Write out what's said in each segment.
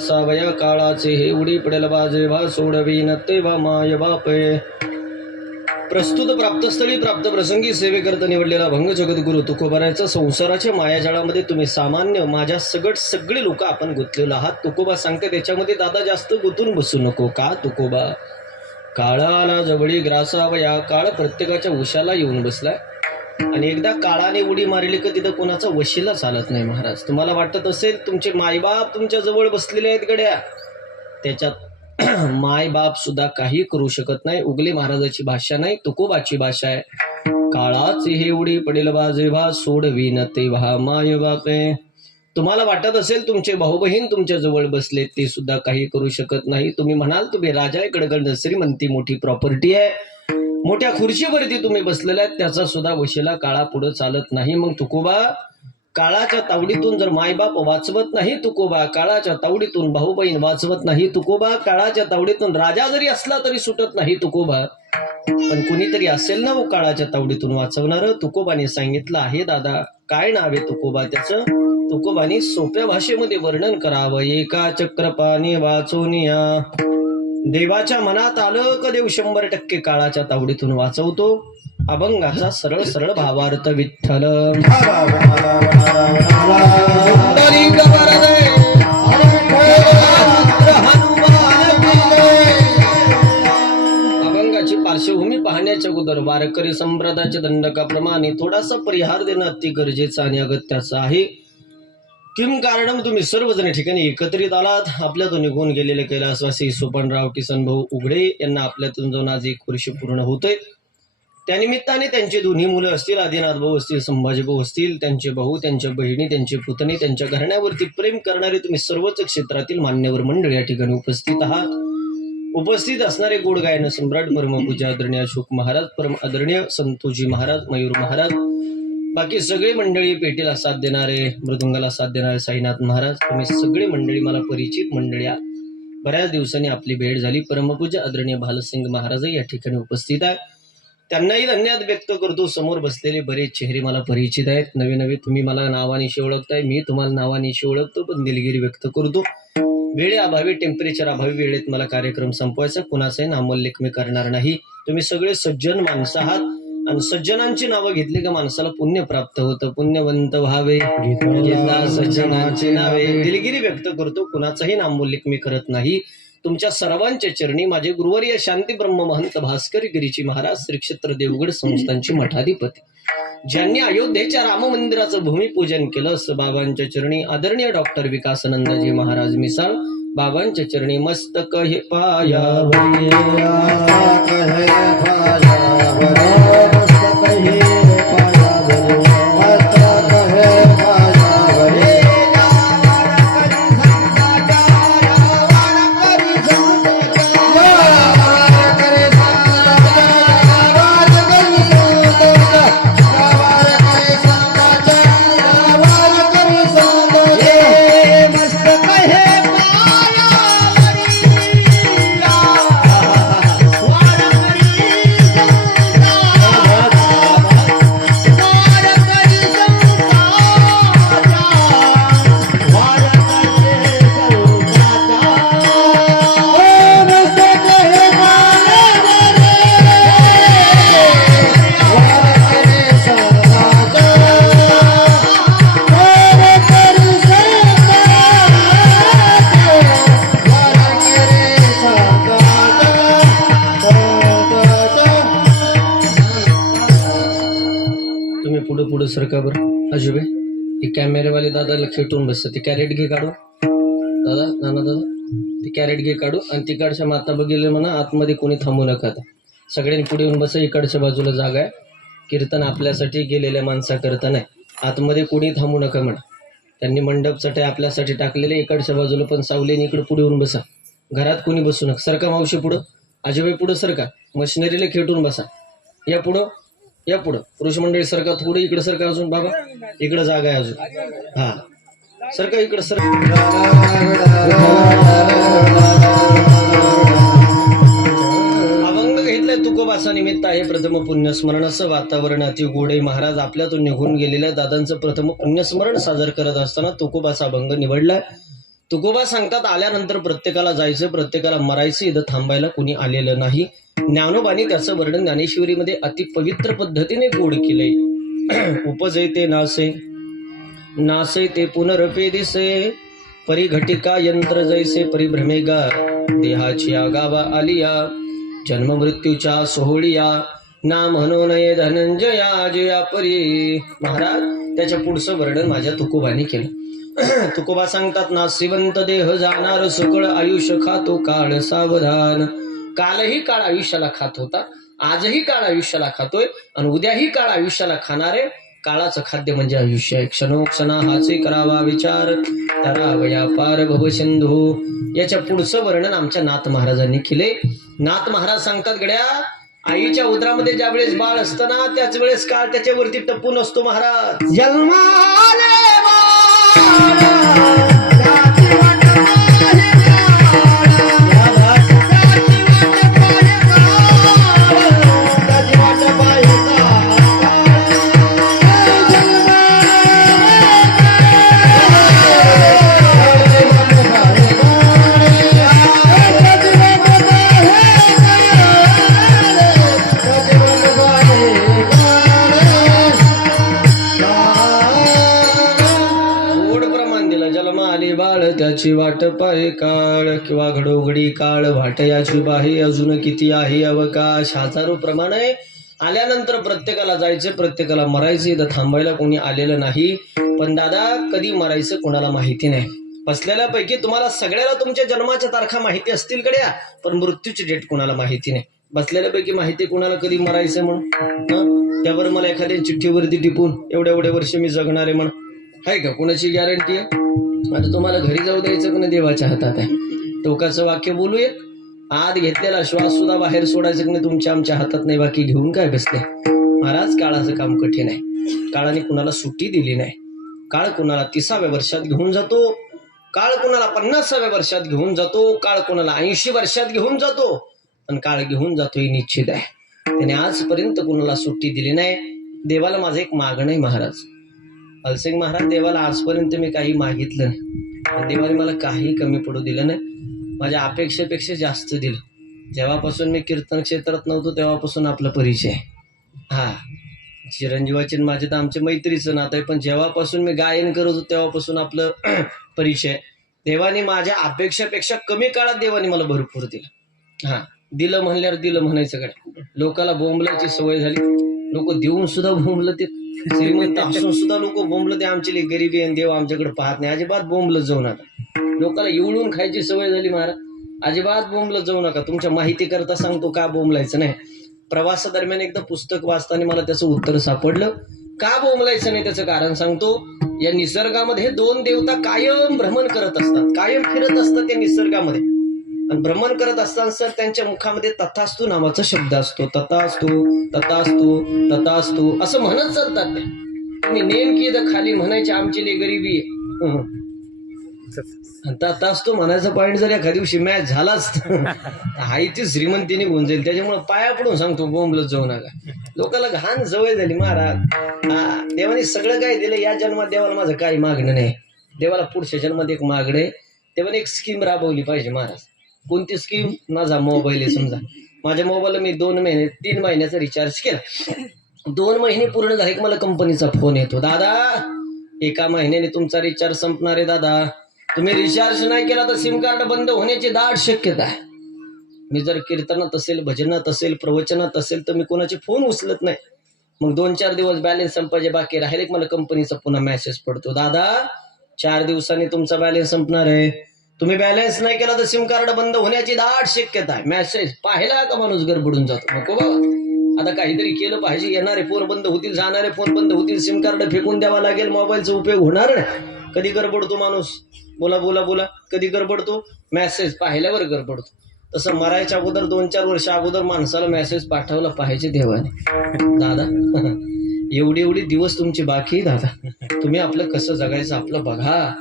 सावया काळाचे हे उडी पडेल बाजे वा सोडवीन तेव्हा माय बापे. प्रस्तुत प्राप्तस्थळी प्राप्त प्रसंगी सेवेकरता निवडलेला भंग जगद्गुरु तुकोबारायचा संसाराच्या मायाजाळामध्ये तुम्ही सामान्य माझ्या सगळे लोक आपण गुंतलेलो आहात. तुकोबा सांगते त्याच्यामध्ये दादा जास्त गुंतून बसू नको का तुकोबा. काळाला जवळी ग्रासावया. काळ प्रत्येकाच्या उशाला येऊन बसलाय आणि एकदा काळाने उडी मारली की तिथं कोणाचा वशिला चालत नाही. महाराज तुम्हाला वाटत असेल तुमचे मायबाप तुमच्या जवळ बसलेले आहेत गड्या, त्याच्यात मायबाप सुद्धा काही करू शकत नाही. उगले महाराजाची भाषा नाही, तुकोबाची भाषा आहे. काळाची हे उडी पडेल बा जेव्हा सोडवीन तेव्हा माय बापे. तुम्हाला वाटत असेल तुमचे भाऊ बहीण तुमच्या जवळ बसले, ते सुद्धा काही करू शकत नाही. तुम्ही म्हणाल तुम्ही राजा आहे, कडकड श्रीमंती मोठी प्रॉपर्टी आहे, मोठ्या खुर्चीवरती तुम्ही बसलेले आहेत, त्याचा सुद्धा वशिला काळा पुढे चालत नाही. मग तुकोबा काळाच्या तावडीतून जर मायबाप वाचवत नाही, तुकोबा काळाच्या तावडीतून भाऊ बहीण वाचवत नाही, तुकोबा काळाच्या तावडीतून राजा जरी असला तरी सुटत नाही तुकोबा. पण कुणीतरी असेल ना वो काळाच्या तावडीतून वाचवणार. तुकोबाने सांगितलं आहे दादा. काय नाव आहे तुकोबा त्याचं. तुकोबाने सोप्या भाषेमध्ये वर्णन करावं. एका चक्रपाणी वाचवूनिया. देवाच्या मनात आलं का देव 100% काळाच्या तावडीतून वाचवतो. अभंगाचा सरळ सरळ भावार्थ विठ्ठल. अभंगाची पार्श्वभूमी पाहण्याच्या अगोदर वारकरी संप्रदायाच्या दंडकाप्रमाणे थोडासा परिहार देणं अति गरजेचं आणि अगत्याचं आहे. किम कारणम. तुम्ही सर्वजण ठिकाणी एकत्रित आलात. आपल्यातून निघून गेलेले कैलासवासी सोपानराव किसन भाऊ उघडे यांना आपल्यातून जाऊन आज 1 वर्ष पूर्ण होतंय. त्यानिमित्ताने त्यांचे दोन्ही मुलं असतील, आदिनाथ भाऊ असतील, संभाजी भाऊ असतील, त्यांचे भाऊ, त्यांच्या बहिणी, त्यांचे पुतणे, त्यांच्या घराण्यावरती प्रेम करणारे तुम्ही सर्वच क्षेत्रातील मान्यवर मंडळी या ठिकाणी उपस्थित आहात. उपस्थित असणारे गोड गायन सम्राट परमपूज्य आदरणीय अशोक महाराज, परम आदरणीय संतोजी महाराज, मयूर महाराज, बाकी सगळे मंडळी, पेटीला साथ देणारे, मृदुंगाला साथ देणारे साईनाथ महाराज, तुम्ही सगळे मंडळी मला परिचित मंडळी. बऱ्याच दिवसांनी आपली भेट झाली. परमपूज्य आदरणीय भालसिंग महाराज या ठिकाणी उपस्थित आहे. त्यांनाही धन्यवाद व्यक्त करतो. समोर बसलेले बरेच चेहरे मला परिचित आहेत. नवे नवे तुम्ही मला नावानिशी ओळखताय, मी तुम्हाला नावानिशी ओळखतो, पण दिलगिरी व्यक्त करतो. वेळे अभावी, टेम्परेचर अभावी वेळेत मला कार्यक्रम संपवायचा. कुणाचाही नामोल्लेख मी करणार नाही. तुम्ही सगळे सज्जन माणसं आहात आणि सज्जनांची नावं घेतली का माणसाला पुण्य प्राप्त होतं. पुण्यवंत व्हावे घेतला सज्जनांची नावे. दिलगिरी व्यक्त करतो. कुणाचाही नामोल्लेख मी करत नाही. तुमच्या सर्वांच्या चरणी माझे गुरुवर्य शांती ब्रह्म महंत भास्कर गिरीची महाराज श्री क्षेत्र देवगड संस्थांचे मठाधिपती, ज्यांनी अयोध्येच्या राम मंदिराचं भूमिपूजन केलं, असं बाबांच्या चरणी आदरणीय डॉक्टर विकासानंदजी महाराज मिसाळ, बाबांच्या चरणी मस्तक हे पाया पुढे सरका बरं. अजुबे हे कॅमेरेवाले दादाला खेटून बसतं. ते कॅरेट घे काढू दादा, नाना दादा, ते कॅरेट घे काढू आणि तिकडच्या माता बघितलं म्हणा आतमध्ये कोणी थांबू नका. सगळ्यांनी पुढे येऊन बसा. इकडच्या बाजूला जागा आहे. कीर्तन आपल्यासाठी गेलेल्या माणसाकरता नाही. आतमध्ये कोणी थांबू नका म्हणा. त्यांनी मंडपसाठी आपल्यासाठी टाकलेले. इकडच्या बाजूला पण सावलीने इकडे पुढे येऊन बसा. घरात कोणी बसू नका. सरका मावशी पुढं. अजूबाई पुढं सरका. मशिनरीला खेटून बसा. या पुढं, या पुढं. पुरुष मंडळी सरका. थोडं इकडे सरका. अजून बाबा इकडे जागा आहे अजून. हा सरका इकडे सरका. अभंग घेतलाय तुकोबाचा निमित्त आहे. प्रथम पुण्यस्मरणाचं वातावरण अति गोडे. महाराज आपल्यातून निघून गेलेल्या दादांचं प्रथम पुण्यस्मरण सादर करत असताना तुकोबाचा अभंग निवडलाय. तुकोबा सांगतात आल्यानंतर प्रत्येकाला जायचं, प्रत्येकाला मरायचं, इथं थांबायला कोणी आलेलं नाही. ज्ञानोबानी त्याचं वर्णन ज्ञानेश्वरीमध्ये अति पवित्र पद्धतीने गोड केलंय. उपजय ते नासे, नासे ते पुनरपे दिसे, परिघटिका यंत्र जैसे परिभ्रमेगा, देहाची आगावा आलिया, जन्म मृत्यूच्या सोहळिया, ना म्हणून नये धनंजया जया परी. महाराज त्याच्या पुढचं वर्णन माझ्या तुकोबाने केलं. तुकोबा सांगतात ना, श्रीवंत देह जाणार सकळ आयुष्य खातो काळ सावधान. कालही काळ आयुष्याला खात होता, आजही काळ आयुष्याला खातोय आणि उद्याही काळ आयुष्याला खाणारे. काळाचं खाद्य म्हणजे आयुष्य आहे. क्षणोक्षणा हाचे करावा विचार, तरावया पार भव सिंधू. याच्या पुढचं वर्णन आमच्या नाथ महाराजांनी केले. नाथ महाराज सांगतात, गड्या आईच्या उदरामध्ये ज्या वेळेस बाळ असतं ना, त्याच वेळेस काळ त्याच्यावरती टपून असतो. महाराज जन्माले त्याची वाट पाहे काळ, किंवा घडोघडी काळ वाट याची पाहे, अजून किती आहे अवकाश. हजारो प्रमाणे आल्यानंतर प्रत्येकाला जायचं, प्रत्येकाला मरायचं, इथं थांबायला कोणी आलेलं नाही. पण दादा कधी मरायचं कोणाला माहिती नाही. बसलेल्यापैकी तुम्हाला सगळ्याला तुमच्या जन्माच्या तारखा माहिती असतील गड्या, पण मृत्यूची डेट कोणाला माहिती नाही. बसलेल्यापैकी माहिती कोणाला कधी मरायचं म्हणून, त्यावर मला एखाद्या चिठ्ठीवरती टिपून एवढे वर्ष मी जगणारे म्हण आहे का? कोणाची गॅरंटी आहे? आता तुम्हाला घरी जाऊ द्यायचं की नाही देवाच्या हातात आहे. टोकाचं वाक्य बोलूया, आत घेतलेला श्वास सुद्धा बाहेर सोडायचं की नाही तुमच्या आमच्या हातात नाही. बाकी घेऊन काय बसले महाराज? काळाचं काम कठीण आहे. काळाने कुणाला सुट्टी दिली नाही. काळ कुणाला 30व्या वर्षात घेऊन जातो, काळ कुणाला 50व्या वर्षात घेऊन जातो, काळ कुणाला 80 वर्षात घेऊन जातो, पण काळ घेऊन जातो हे निश्चित आहे. त्याने आजपर्यंत कुणाला सुट्टी दिली नाही. देवाला माझं एक मागणं आहे महाराज, अलसिंग महाराज, देवाला आजपर्यंत मी काही मागितलं नाही, देवाने मला काही कमी पडू दिलं नाही. माझ्या अपेक्षेपेक्षा जास्त दिलं. जेव्हापासून मी कीर्तन क्षेत्रात नव्हतो तेव्हापासून आपला परिचय. हा, चिरंजीवाचे माझे तर आमच्या मैत्रीचं नातं आहे, पण जेव्हापासून मी गायन करत होतो तेव्हापासून आपलं परिचय. देवाने माझ्या अपेक्षेपेक्षा कमी काळात देवाने मला भरपूर दिलं. हा, दिलं म्हणल्यावर दिलं म्हणायचं कडे. लोकाला बोंबलाची सवय झाली, लोक देऊन सुद्धा बोंबलं ते. श्रीमंत असून सुद्धा लोक बोंबलं ते आमची गरिबी आणि देव आमच्याकडे पाहत नाही. अजिबात बोंबलं जाऊ नका. लोकाला एवढून खायची सवय झाली महाराज, अजिबात बोंबलं जाऊ नका. तुमच्या माहिती करता सांगतो का बोंबलायचं नाही. प्रवासादरम्यान एकदा पुस्तक वाचताना मला त्याचं उत्तर सापडलं. का बोंबलायचं नाही त्याचं कारण सांगतो. या निसर्गामध्ये 2 देवता कायम भ्रमण करत असतात, कायम फिरत असतात त्या निसर्गामध्ये. आणि भ्रमण करत असताना सर त्यांच्या मुखामध्ये तथास्तु नावाचा शब्द असतो. तथास्तु तथास्तु तथास्तु असं म्हणत चालतात ते. तुम्ही नेमकी इथं खाली म्हणायची आमची लई गरिबी तथास्तु म्हणायचा पॉईंट जर एखाद्या दिवशी मॅच झालाच हाय ती श्रीमंतीने होऊन जाईल. त्याच्यामुळे पाया पडून सांगतो बोंबलत जाऊ नका. लोकांना घाण सवय झाली महाराज. देवाने सगळं काय दिलं. या जन्मात देवाला माझं काही मागणं नाही. देवाला पुढच्या जन्मात एक मागणं आहे. देवाने एक स्कीम राबवली पाहिजे महाराज. कोणती स्कीम? माझा मोबाईल आहे समजा, माझ्या मोबाईलला मी 3 महिन्याचा रिचार्ज केला. 2 महिने पूर्ण झाले की मला कंपनीचा फोन येतो, दादा 1 महिन्याने तुमचा रिचार्ज संपणार आहे दादा, तुम्ही रिचार्ज नाही केला तर सिम कार्ड बंद होण्याची दाट शक्यता आहे. मी जर कीर्तनात असेल, भजनात असेल, प्रवचनात असेल तर मी कोणाचे फोन उचलत नाही. मग 2-4 दिवस बॅलन्स संपायचे बाकी राहिले की मला कंपनीचा पुन्हा मेसेज पडतो, दादा 4 दिवसांनी तुमचा बॅलन्स संपणार आहे, तुम्ही बॅलन्स नाही केला तर सिम कार्ड बंद होण्याची दाट शक्यता आहे. मेसेज पाहिला का माणूस गडबडून जातो. नको बाबा, आता काहीतरी केलं पाहिजे. येणारे फोन बंद होतील, जाणारे फोन बंद होतील, सिम कार्ड फेकून द्यावा लागेल, मोबाईलचा उपयोग होणार नाही. कधी गडबडतो माणूस, बोला बोला बोला, कधी गडबडतो, मेसेज पाहिल्यावर गडबडतो. तसं मरायच्या अगोदर 2-4 वर्ष अगोदर माणसाला मेसेज पाठवला पाहिजे देवाने. दादा एवढे दिवस तुमची बाकी दादा, तुम्ही आपलं कसं जगायचं आपलं बघा.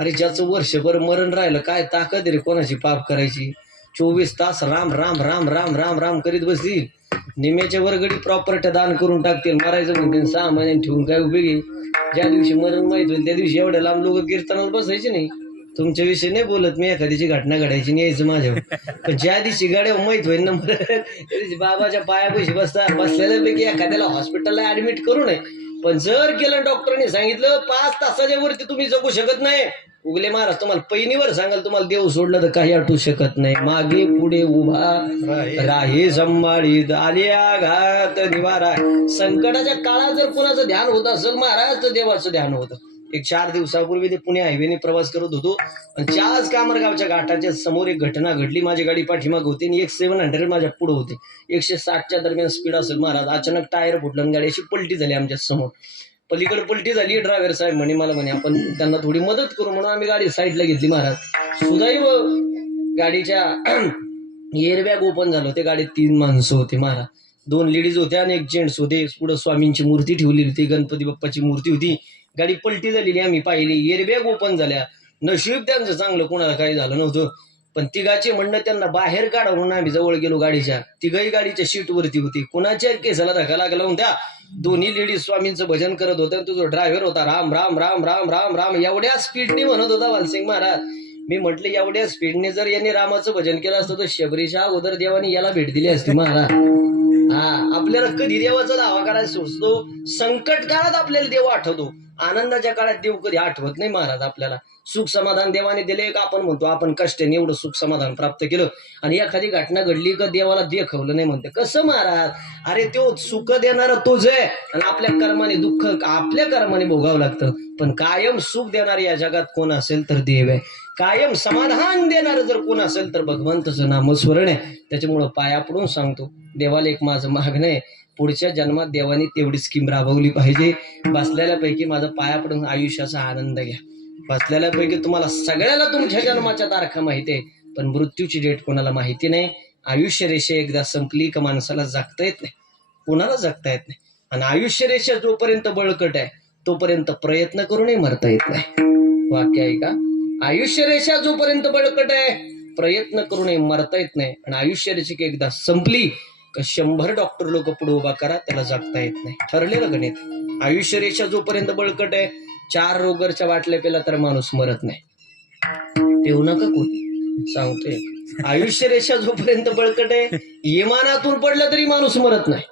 अरे ज्याचं वर्षभर मरण राहिलं काय ताकद रे कोणाची पाप करायची. 24 तास राम राम राम राम राम राम करीत बसतील. निम्याच्या वरगडी प्रॉपर्टी दान करून टाकतील. मरायचं म्हणतील 6 महिन्यांनी ठेवून काय उपयोगी. ज्या दिवशी मरण माहीत होईल त्या दिवशी एवढ्या लांब लोक कीर्तनाला बसायचे नाही. तुमच्याविषयी नाही बोलत मी, एखाद्याची घटना घडायची नाही यायचं माझ्यावर. पण ज्या दिवशी गाड्या माहित होईल ना मला, त्या दिवशी बाबाच्या पायापाशी बसलेल्यापैकी एखाद्याला हॉस्पिटलला ऍडमिट करू नये. पण जर केलं डॉक्टरने सांगितलं 5 तासाच्या वरती तुम्ही जगू शकत नाही, उगले महाराज तुम्हाला पैनीवर सांगाल तुम्हाला देव सोडलं तर काही आठवू शकत नाही. मागे पुढे उभा राही संभाळीत आलिया घात निवारा. संकटाच्या काळात जर कोणाचं ध्यान होत असेल महाराज तर देवाचं ध्यान होतं. एक 4 दिवसापूर्वी ते पुणे हायवेने प्रवास करत होतो आणि त्याच कामरगावच्या घाटाच्या समोर एक घटना घडली. माझी गाडी पाठीमाग होती आणि एक 700 माझ्या पुढे होते. 160च्या दरम्यान स्पीड असेल महाराज. अचानक टायर फुटलं आणि गाडी अशी पलटी झाली आमच्या समोर. पलीकडे पलटी झाली. ड्रायव्हर साहेब मला म्हणे आपण त्यांना थोडी मदत करू म्हणून आम्ही गाडी साईडला घेतली महाराज. सुदैव गाडीच्या एअरबॅग ओपन झालं होते. गाडीत 3 माणसं होते महाराज. 2 लेडीज होत्या आणि एक जेंट्स होते. पुढे स्वामींची मूर्ती ठेवलेली होती, गणपती बाप्पाची मूर्ती होती. गाडी पलटी झालेली आम्ही पाहिली. एअरबॅग ओपन झाल्या. नशीब त्यांचं चांगलं, कोणाला काही झालं नव्हतं. पण तिघाचे म्हणणं त्यांना बाहेर काढा म्हणून आम्ही जवळ गेलो गाडीच्या. तिघही गाडीच्या सीटवरती होती. कोणाच्या केसाला धक्का लागला होता. दोन्ही लेडीज स्वामींचं भजन करत होत्या. तो ड्रायव्हर होता राम राम राम राम राम राम एवढ्या स्पीडने म्हणत होता वालसिंग महाराज. मी म्हटलं एवढ्या स्पीडने जर यांनी रामाचं भजन केलं असतं तर शबरीच्या अगोदर देवानी याला भेट दिली असती महाराज. आपल्याला कधी देवाचा दावा करायला सुचतो? संकट काळात आपल्याला देव आठवतो. आनंदाच्या काळात देव कधी आठवत नाही महाराज. आपल्याला सुख समाधान देवाने दिले का आपण म्हणतो आपण कष्टाने एवढं सुख समाधान प्राप्त केलं, आणि एखादी घटना घडली का देवाला देखवलं नाही म्हणते. कसं महाराज? अरे तो सुख देणारा तोच आहे आणि आपल्या कर्माने दुःख आपल्या कर्माने भोगावं लागतं. पण कायम सुख देणारे या जगात कोण असेल तर देव आहे. कायम समाधान देणारं जर कोण असेल तर भगवंताचं नामस्मरण आहे. त्याच्यामुळं पाया पडून सांगतो, देवाला एक माझं मागणं आहे, पुढच्या जन्मात देवाने तेवढी स्कीम राबवली पाहिजे. बसलेल्यापैकी माझं पाया पडून आयुष्याचा आनंद घ्या. बसलेल्यापैकी तुम्हाला सगळ्याला तुमच्या जन्माच्या तारखा माहिती आहे, पण मृत्यूची डेट कोणाला माहिती नाही. आयुष्य रेषा एकदा संपली का माणसाला जगता येत नाही, कोणाला जगता येत नाही. आणि आयुष्य रेषा जोपर्यंत बळकट आहे तोपर्यंत प्रयत्न करूनही मरता येत नाही. वाक्य आहे का? आयुष्य रेषा जोपर्यंत बळकट आहे प्रयत्न करूनही मरता येत नाही. आणि आयुष्य रेषा एकदा संपली का 100 डॉक्टर लोक पुढे उभा करा, त्याला जगता येत नाही. ठरलेलं गणित. आयुष्य रेषा जोपर्यंत बळकट आहे, 4 रोगरच्या बाटल्या पेला तर माणूस मरत नाही. पेऊ नका कोणी, सांगतोय. आयुष्य रेषा जोपर्यंत बळकट आहे, इमानातून पडलं तरी माणूस मरत नाही.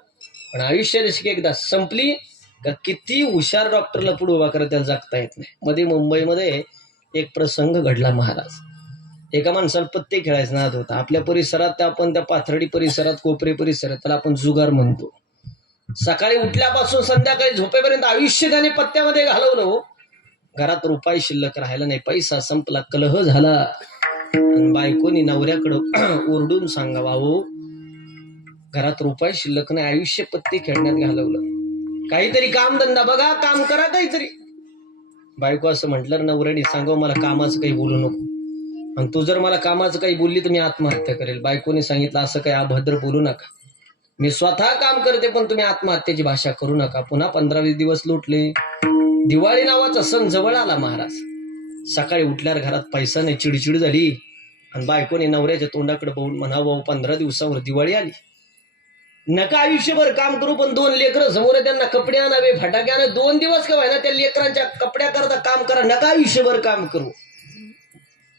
पण आयुष्य रेषा एकदा संपली का किती हुशार डॉक्टरला पुढे उभा करा, त्याला जगता येत नाही. मध्ये मुंबईमध्ये एक प्रसंग घडला महाराज. एका माणसाला पत्ते खेळायचा नाद होता. आपल्या परिसरात आपण त्या पाथर्डी परिसरात, कोपरे परिसरात त्याला आपण जुगार म्हणतो. सकाळी उठल्यापासून संध्याकाळी झोपेपर्यंत आयुष्य त्याने पत्त्यामध्ये घालवलं. हो, घरात रुपये शिल्लक राहिला नाही, पैसा संपला, कलह झाला. बायकोनी नवऱ्याकडं ओरडून सांगावा, हो घरात रुपये शिल्लक नाही, आयुष्य पत्ते खेळण्यात घालवलं, काहीतरी कामधंदा बघा, काम करा काहीतरी. बायको असं म्हटलं, नवऱ्याने सांगावं मला कामाचं काही बोलू नको, आणि तू जर मला कामाचं काही बोलली तर मी आत्महत्या करेल. बायकोने सांगितलं असं काही अभद्र बोलू नका, मी स्वतः काम करते, पण तुम्ही आत्महत्येची भाषा करू नका. पुन्हा 15-20 दिवस लुटले. दिवाळी नावाचा सण जवळ आला महाराज. सकाळी उठल्यावर घरात पैसा नाही, चिडचिड झाली. आणि बायकोने नवऱ्याच्या तोंडाकडे बघून म्हणावं, 15 दिवसावर दिवाळी आली, नका आयुष्यभर काम करू, पण 2 लेकरं समोर आहे, त्यांना कपडे आणावे, फटाके आणावे, 2 दिवस का व्हायना त्या लेकरांच्या कपड्या करता काम करा, नका आयुष्यभर काम करू.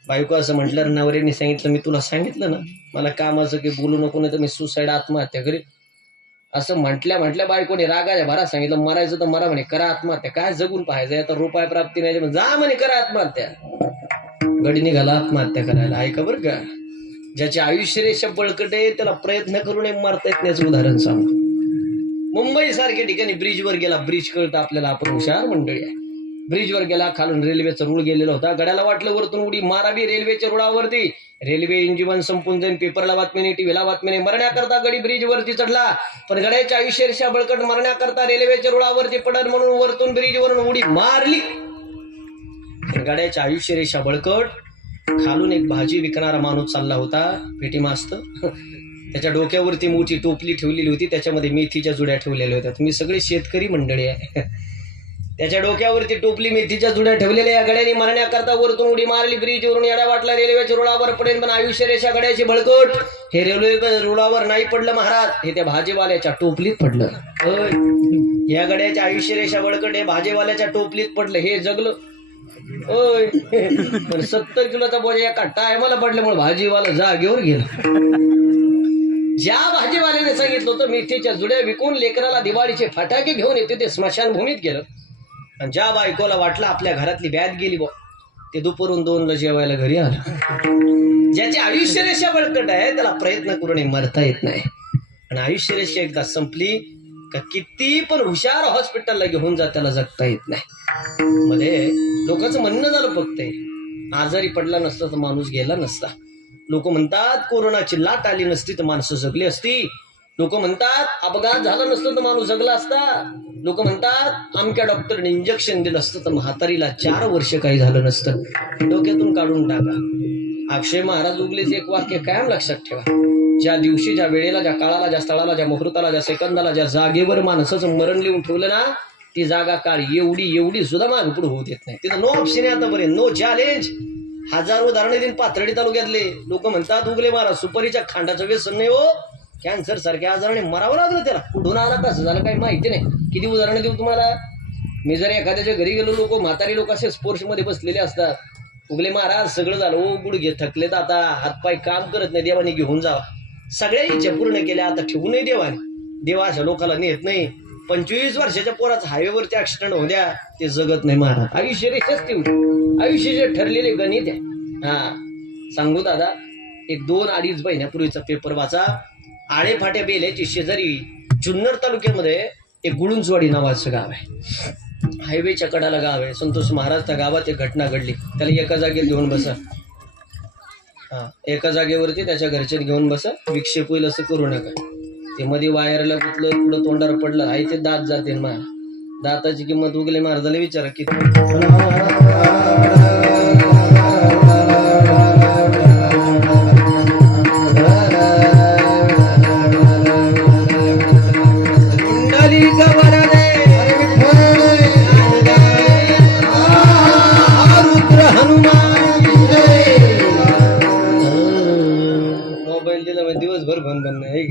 बायको असं म्हटल्यावर नवऱ्याने सांगितलं, मी तुला सांगितलं ना मला कामाचं काही बोलू नको, नाही तर मी सुसाईड आत्महत्या करेल. असं म्हटल्या बायकोने रागाच्या भरा सांगितलं, मरायचं तर मरा म्हणे, करा आत्महत्या, काय जगून पाहायचं, आता रुपये प्राप्ती नाही, जा म्हणे करा आत्महत्या. गडी निघाला आत्महत्या करायला. ऐका बरं का, ज्याचे आयुष्य रेषा बळकट आहे त्याला प्रयत्न करून मरता येत नाही. उदाहरण सांगतो. मुंबई सारख्या ठिकाणी ब्रिजवर गेला, ब्रिज कळतं आपल्याला, आपण हुशार मंडळी आहे. ब्रिजवर गेला, खालून रेल्वेचा रूळ गेलेला होता. गड्याला वाटलं वरतून उडी मारावी रेल्वेच्या रुळावरती, रेल्वे इंजिन संपून जाईल, पेपरला बातमी नाही, टीव्हीला बातमी नाही, मरण्याकरता गडी ब्रिजवरती चढला. पण गड्याच्या आयुष्य रेषा बळकट, मरण्याकरता रेल्वेच्या रुळावरती पडत म्हणून वरतून ब्रिजवरून उडी मारली. गड्याच्या आयुष्य रेषा बळकट. खालून एक भाजी विकणारा माणूस चालला होता, पेटी मास्त. त्याच्या डोक्यावरती मोठी टोपली ठेवलेली होती, त्याच्यामध्ये मेथीच्या जुड्या ठेवलेल्या होत्या. तुम्ही सगळे शेतकरी मंडळी आहे. त्याच्या डोक्यावरती टोपली, मेथीच्या जुड्या ठेवलेल्या. या गड्याने मरण्याकरता वरतून उडी मारली, ब्रिजवरून येडा वाटला, रेल्वेच्या रुळावर पडेल, पण आयुष्य रेषा गड्याची बळकट. हे रेल्वे रुळावर नाही पडलं महाराज, हे त्या भाजीवाल्याच्या टोपलीत पडलं. या गड्याच्या आयुष्य रेषा बळकट हे भाजीवाल्याच्या टोपलीत पडलं, हे जगलं. होय पण 70 किलोचा बोजा एका टायमाला पडल्यामुळे भाजीवाला जागेवर गेला. ज्या भाजीवाल्याने सांगितलं होतं मेथीच्या जुड्या विकून लेकराला दिवाळीचे फटाके घेऊन येते ते स्मशानभूमीत गेलं. आणि ज्या बायकोला वाटलं आपल्या घरातली बॅग गेली बा, ते दुपारून 2ला जेवायला घरी आलं. ज्याची आयुष्य रेषा बळकट आहे त्याला प्रयत्न करून मरता येत नाही. आणि आयुष्य रेषा एकदा संपली का किती पण हुशार हॉस्पिटलला घेऊन जा त्याला जगता येत नाही. मध्ये लोकांचं म्हणणं झालं फक्त आजारी पडला नसता तर माणूस गेला नसता. लोक म्हणतात कोरोनाची लाट आली नसती तर माणसं जगली असती. लोक म्हणतात अपघात झाला नसतं तर माणूस जगला असता. लोक म्हणतात अमक्या डॉक्टरने इंजेक्शन दिलं असतं तर म्हातारीला 4 वर्ष काही झालं नसतं. डोक्यातून काढून टाका. अक्षय महाराज उगलेच एक वाक्य कायम लक्षात ठेवा. ज्या दिवशी ज्या वेळेला ज्या काळाला ज्या स्थळाला ज्या मुहूर्ताला ज्या सेकंदाला ज्या जागेवर माणसाचं मरण लिहून ठेवलं ना ती जागा काळ एवढी सुद्धा मागे पुढे होत येत नाही. तिथं नो ऑप्शन आहे आतापर्यंत, नो चॅलेंज. हजारो उदाहरणे दिन पाथर्डी तालुक्यातले लोक म्हणतात उगले महाराज सुपारीच्या खांडाचं व्यसन नाही हो, कॅन्सर सारख्या आजाराने मरावं लागलं त्याला. कुठून आला कसं झालं काही माहिती नाही. किती उदाहरणं देऊ तुम्हाला. मी जर एखाद्याच्या घरी गेलो, लोक म्हातारी लोक असे स्पोर्ट्स मध्ये बसलेले असतात. उगले महाराज सगळं झालं ओ गुडघे थकलेत आता, हातपाय काम करत नाही, देवाने घेऊन जावा. सगळ्या इच्छा पूर्ण केल्या आता ठेवू नये देवाने. देवा अशा लोकांना नेत नाही. 25 वर्षाच्या पोराचा हायवेवरती ऍक्सिडेंट होऊ द्या, ते जगत नाही महाराज. आयुष्य रेषाच तेवढी, आयुष्याचे ठरलेले गणित आहे. हा सांगू दादा, एक 2-2.5 महिन्यापूर्वीचा पेपर वाचा. आळेफाट्या बेल्याची शेजारी जुन्नर तालुक्यामध्ये एक गुळुंजवाडी नावाचं गाव आहे. हायवेच्या कडाला गाव आहे. संतोष महाराज त्या गावात एक घटना घडली. त्याला एका जागेत घेऊन बसा. एका जागेवरती त्याच्या घरच्यात घेऊन बसा. विक्षेप होईल असं करू नका. ते मध्ये वायरला कुठलं पुढं तोंडावर पडलं आहे ते दात जाते. दाताची किंमत उगले महाराजाला विचारा किती. दिवसभर बंद नाही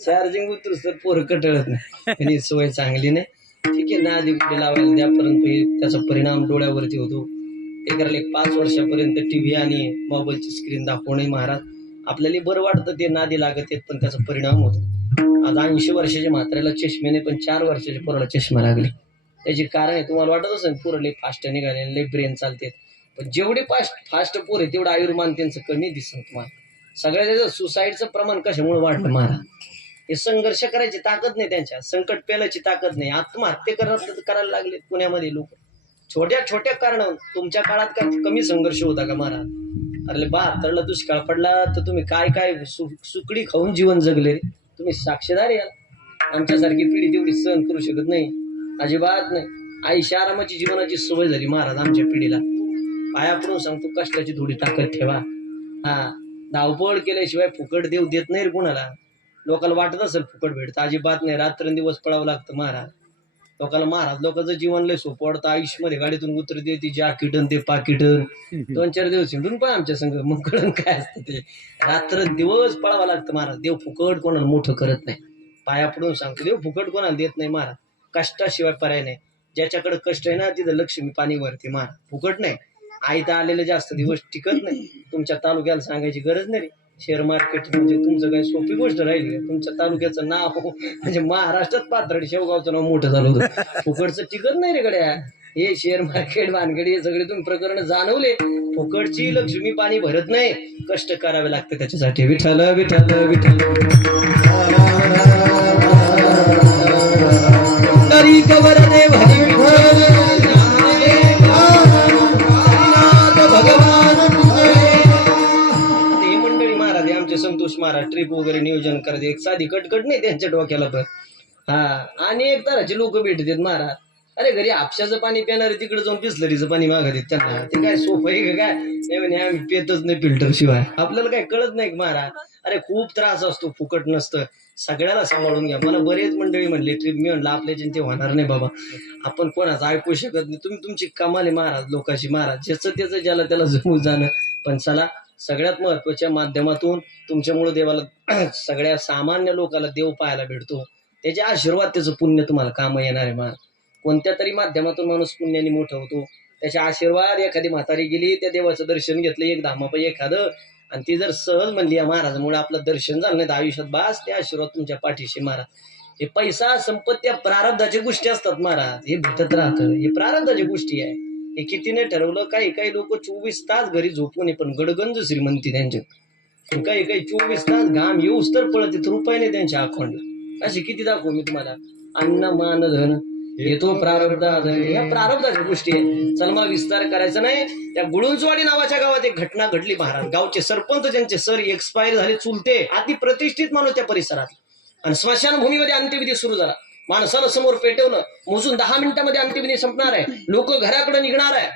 चार्जिंग उतरू तर पोरं कटळत नाही. सवय चांगली नाही. ठीक आहे ना, आधी कुठे लावायला द्या, परंतु त्याचा परिणाम डोळ्यावरती होतो. एकाला 5 वर्षापर्यंत टीव्ही आणि मोबाईलची स्क्रीन दाखवणे महाराज आपल्याला बरं वाटतं, ते नादी लागत आहेत पण त्याचा परिणाम होतो. आज 80 वर्षाच्या म्हाताऱ्याला चष्मेने पण 4 वर्षाच्या पोराला चष्मा लागले. त्याची कारण आहे तुम्हाला वाटत असेल पोरं लई फास्ट निघाले, लई ब्रेन चालते. पण जेवढे फास्ट पोर आहे तेवढं आयुर्मान त्यांचं कमी दिसतं तुम्हाला. सगळ्या त्याचं सुसाईडचं प्रमाण कशामुळे वाढलं महाराज. हे संघर्ष करायची ताकद नाही त्यांच्या, संकट पेलायची ताकद नाही. आत्महत्या करायला लागले पुण्यामध्ये लोक. छोट्या छोट्या कारणावरून. तुमच्या काळात काय कमी संघर्ष होता का महाराज? अरे 72ला दुष्काळ पडला तर तुम्ही काय सुकडी खाऊन जीवन जगले. तुम्ही साक्षीदार याल. आमच्यासारखी पिढी तेवढी सहन करू शकत नाही, अजिबात नाही. आयुष्य आरामाची जीवनाची सवय झाली महाराज आमच्या पिढीला. पाया पडून सांगतो कष्टाची थोडी ताकद ठेवा. धावपळ केल्याशिवाय फुकट देव देत नाही रे कुणाला. लोकांना वाटत असेल फुकट भेटतं, अजिबात नाही. रात्रंदिवस पळावं लागतं महाराज. लोकांना महाराज लोकांचं जीवन लय सोपं वाटतं. आयुष्यामध्ये गाडीतून उतरते ती जॅकेटन ते पाकिटन 2-4 दिवस हिंडून पण आमच्या संग मग कळण काय असतं ते. रात्रंदिवस पळावं लागतं महाराज. देव फुकट कोणाला मोठं करत नाही. पाया पडून सांगतो देव फुकट कोणाला देत नाही महाराज. कष्टाशिवाय पर्याय नाही. ज्याच्याकडे कष्ट आहे ना तिथं लक्ष्मी पाणी भरते महाराज. फुकट नाही. आई तर आलेलं जास्त दिवस टिकत नाही. तुमच्या तालुक्याला सांगायची गरज नाही. शेअर मार्केट म्हणजे तुमचं काही सोपी गोष्ट राहिली. तुमच्या तालुक्याचं नाव म्हणजे महाराष्ट्रात पाथर्डी शेवगावचं नाव मोठं झालं होतं. फुकटचं टिकत नाही रे गड्या. हे शेअर मार्केट भानगडी हे सगळे तुम्ही प्रकरण जाणवले. फुकटची लक्ष्मी पाणी भरत नाही. कष्ट करावे लागते त्याच्यासाठी. विठ्ठल विठ्ठल विठ्ठल संतोष महाराज ट्रिप वगैरे नियोजन करते. एक साधी कटकट नाही त्यांच्या डोक्याला पण. आणि एक तराचे लोक भेटतात महाराज. अरे घरी हापशाचं पाणी पिणारे तिकडे जाऊन बिस्लरीचं पाणी मागत त्यांना. ते काय सोपं आहे का काय? नाही आम्ही पितच नाही फिल्टर शिवाय. आपल्याला काय कळत नाही महाराज. अरे खूप त्रास असतो, फुकट नसतं. सगळ्याला सांभाळून घ्या. मला बरेच मंडळी म्हणले ट्रिप. मी म्हणलं आपल्या चिंते होणार नाही बाबा, आपण कोणाचं ऐकू शकत नाही. तुम्ही तुमची कमाल आहे महाराज लोकांची महाराज. ज्याचं त्याचं ज्याला त्याला जमून जाणं. पण चला सगळ्यात महत्वाच्या माध्यमातून तुमच्यामुळे देवाला सगळ्या सामान्य लोकांना देव पाहायला भेटतो. त्याचे आशीर्वाद त्याचं पुण्य तुम्हाला काम येणार आहे महाराज. कोणत्या तरी माध्यमातून माणूस पुण्याने मोठा होतो. त्याचे आशीर्वाद. एखादी म्हातारी गेली त्या देवाचं दर्शन घेतलं एक धामापै एखादं, आणि ती जर सहज म्हणली या महाराजामुळे आपलं दर्शन झालं नाही तर आयुष्यात बास ते आशीर्वाद तुमच्या पाठीशी महाराज. हे पैसा संपत्ती प्रारब्धाच्या गोष्टी असतात महाराज, हे भेटत राहतं, हे प्रारब्धाच्या गोष्टी आहे. हे किती नाही ठरवलं, काही लोक 24 तास घरी झोपून पण गडगंज श्रीमंती त्यांच्या, काही 24 तास घाम येऊच तर पळत येत रुपये नाही त्यांच्या अकाउंटला. असे किती दाखवू मी तुम्हाला. अन्न मान धन येतो प्रारब्ध, या प्रारब्धाच्या गोष्टी आहे. चल मला विस्तार करायचा नाही. त्या गुळुंचवाडी नावाच्या गावात एक घटना घडली महाराज. गावचे सरपंच ज्यांचे सर एक्सपायर झाले चुलते, अति प्रतिष्ठित माणूस त्या परिसरात, आणि स्मशानभूमीमध्ये अंत्यविधी सुरू झाला. माणसाला समोर पेटवलं, मोजून 10 मिनिटांमध्ये अंत्यविधी संपणार आहे, लोक घराकडे निघणार आहे.